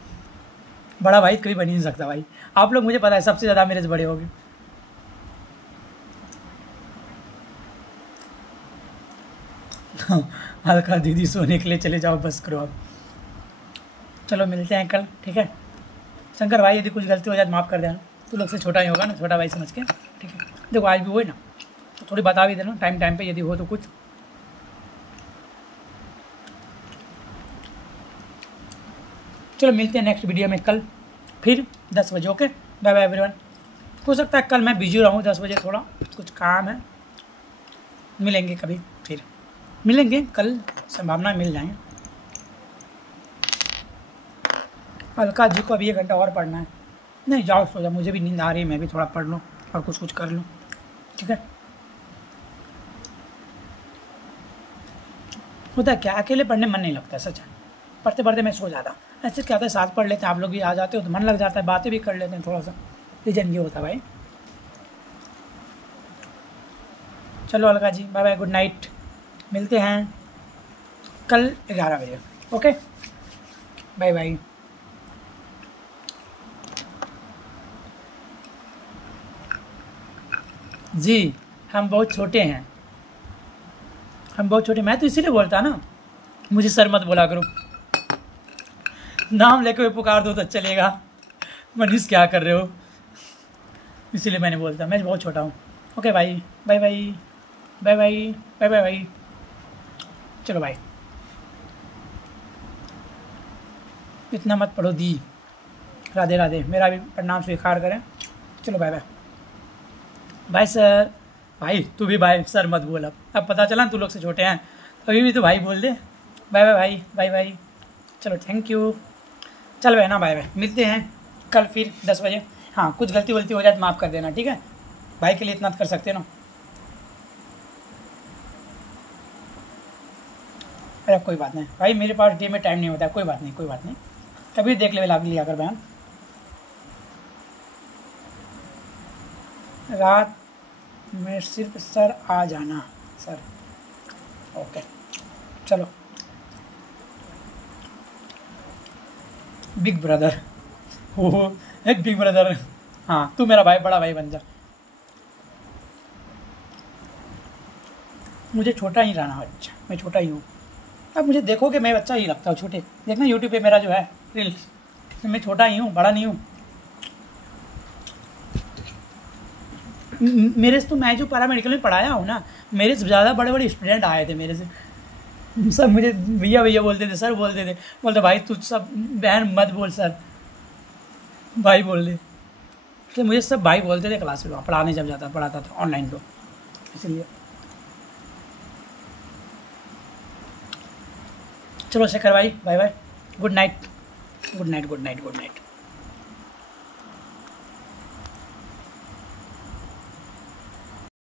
बड़ा भाई कभी बन ही नहीं सकता भाई। आप लोग मुझे पता है सबसे ज़्यादा मेरे से बड़े होगे। अलका दीदी सोने के लिए चले जाओ, बस करो अब। चलो मिलते हैं कल, ठीक है। शंकर भाई यदि कुछ गलती हो जाए तो माफ़ कर देना, तू लोग से छोटा ही होगा ना, छोटा भाई समझ के, ठीक है। देखो आज भी वही ना, तो थोड़ी बता भी देना टाइम पे यदि हो तो कुछ। चलो मिलते हैं नेक्स्ट वीडियो में कल फिर 10 बजे, ओके। Bye bye everyone. हो सकता है कल मैं बिजी रहूँ 10 बजे, थोड़ा कुछ काम है। मिलेंगे कभी, फिर मिलेंगे कल, संभावना मिल जाएंगे। अलका जी को अभी 1 घंटा और पढ़ना है। नहीं जाओ सो जाओ, मुझे भी नींद आ रही है, मैं भी थोड़ा पढ़ लूँ और कुछ कर लूँ, ठीक है। होता है क्या, अकेले पढ़ने मन नहीं लगता, सच है। पढ़ते पढ़ते मैं सो जाता। ऐसे क्या होता है, साथ पढ़ लेते हैं, आप लोग भी आ जाते हो तो मन लग जाता है, बातें भी कर लेते हैं थोड़ा सा, रीजन ये होता है भाई। चलो Alka ji bye bye, good night. मिलते हैं कल 11 बजे, ओके। Bye bye. जी हम बहुत छोटे हैं, हम बहुत छोटे, मैं तो इसीलिए बोलता ना, मुझे सर मत बोला करो, नाम लेके पुकार दो तो चलेगा। मनीष क्या कर रहे हो, इसीलिए मैंने बोलता मैं बहुत छोटा हूँ। ओके भाई, bye bye bye bye bye bye bye. चलो भाई, इतना मत पढ़ो दी। राधे राधे, मेरा भी प्रणाम स्वीकार करें। चलो बाय बाय। भाई सर, भाई तू भी भाई सर मत बोल, अब पता चला तू लोग से छोटे हैं, तो अभी भी तो भाई बोल दे। बाय बाय भाई, बाय बाय। चलो थैंक यू। चल भाई ना, बाय बाय, मिलते हैं कल फिर 10 बजे। हाँ कुछ गलती वलती हो जाए तो माफ़ कर देना, ठीक है। भाई के लिए इतना कर सकते ना। अरे कोई बात नहीं भाई, मेरे पास डे में टाइम नहीं होता है, कोई बात नहीं कोई बात नहीं, कभी देख ले लिया कर बयान। रात में सिर्फ सर आ जाना सर, ओके। चलो बिग ब्रदर, हो एक बिग ब्रदर, हाँ तू मेरा भाई, बड़ा भाई बन जा। मुझे छोटा ही रहना, अच्छा मैं छोटा ही हूँ। अब मुझे देखोगे मैं बच्चा ही लगता हूँ, छोटे देखना यूट्यूब पे मेरा जो है रील्स, मैं छोटा ही हूँ, बड़ा नहीं हूँ। मेरे से तो मैं जो पैरामेडिकल में पढ़ाया हूँ ना, मेरे से ज़्यादा बड़े बड़े स्टूडेंट आए थे मेरे से, सब मुझे भैया भैया बोलते थे, सर बोलते थे, बोलते भाई तू सब बहन मत बोल सर, भाई बोल दे। तो मुझे सब भाई बोलते थे क्लास में, पढ़ाने जब पढ़ाता था ऑनलाइन, तो इसलिए। चलो शेखर भाई bye bye, good night good night good night good night.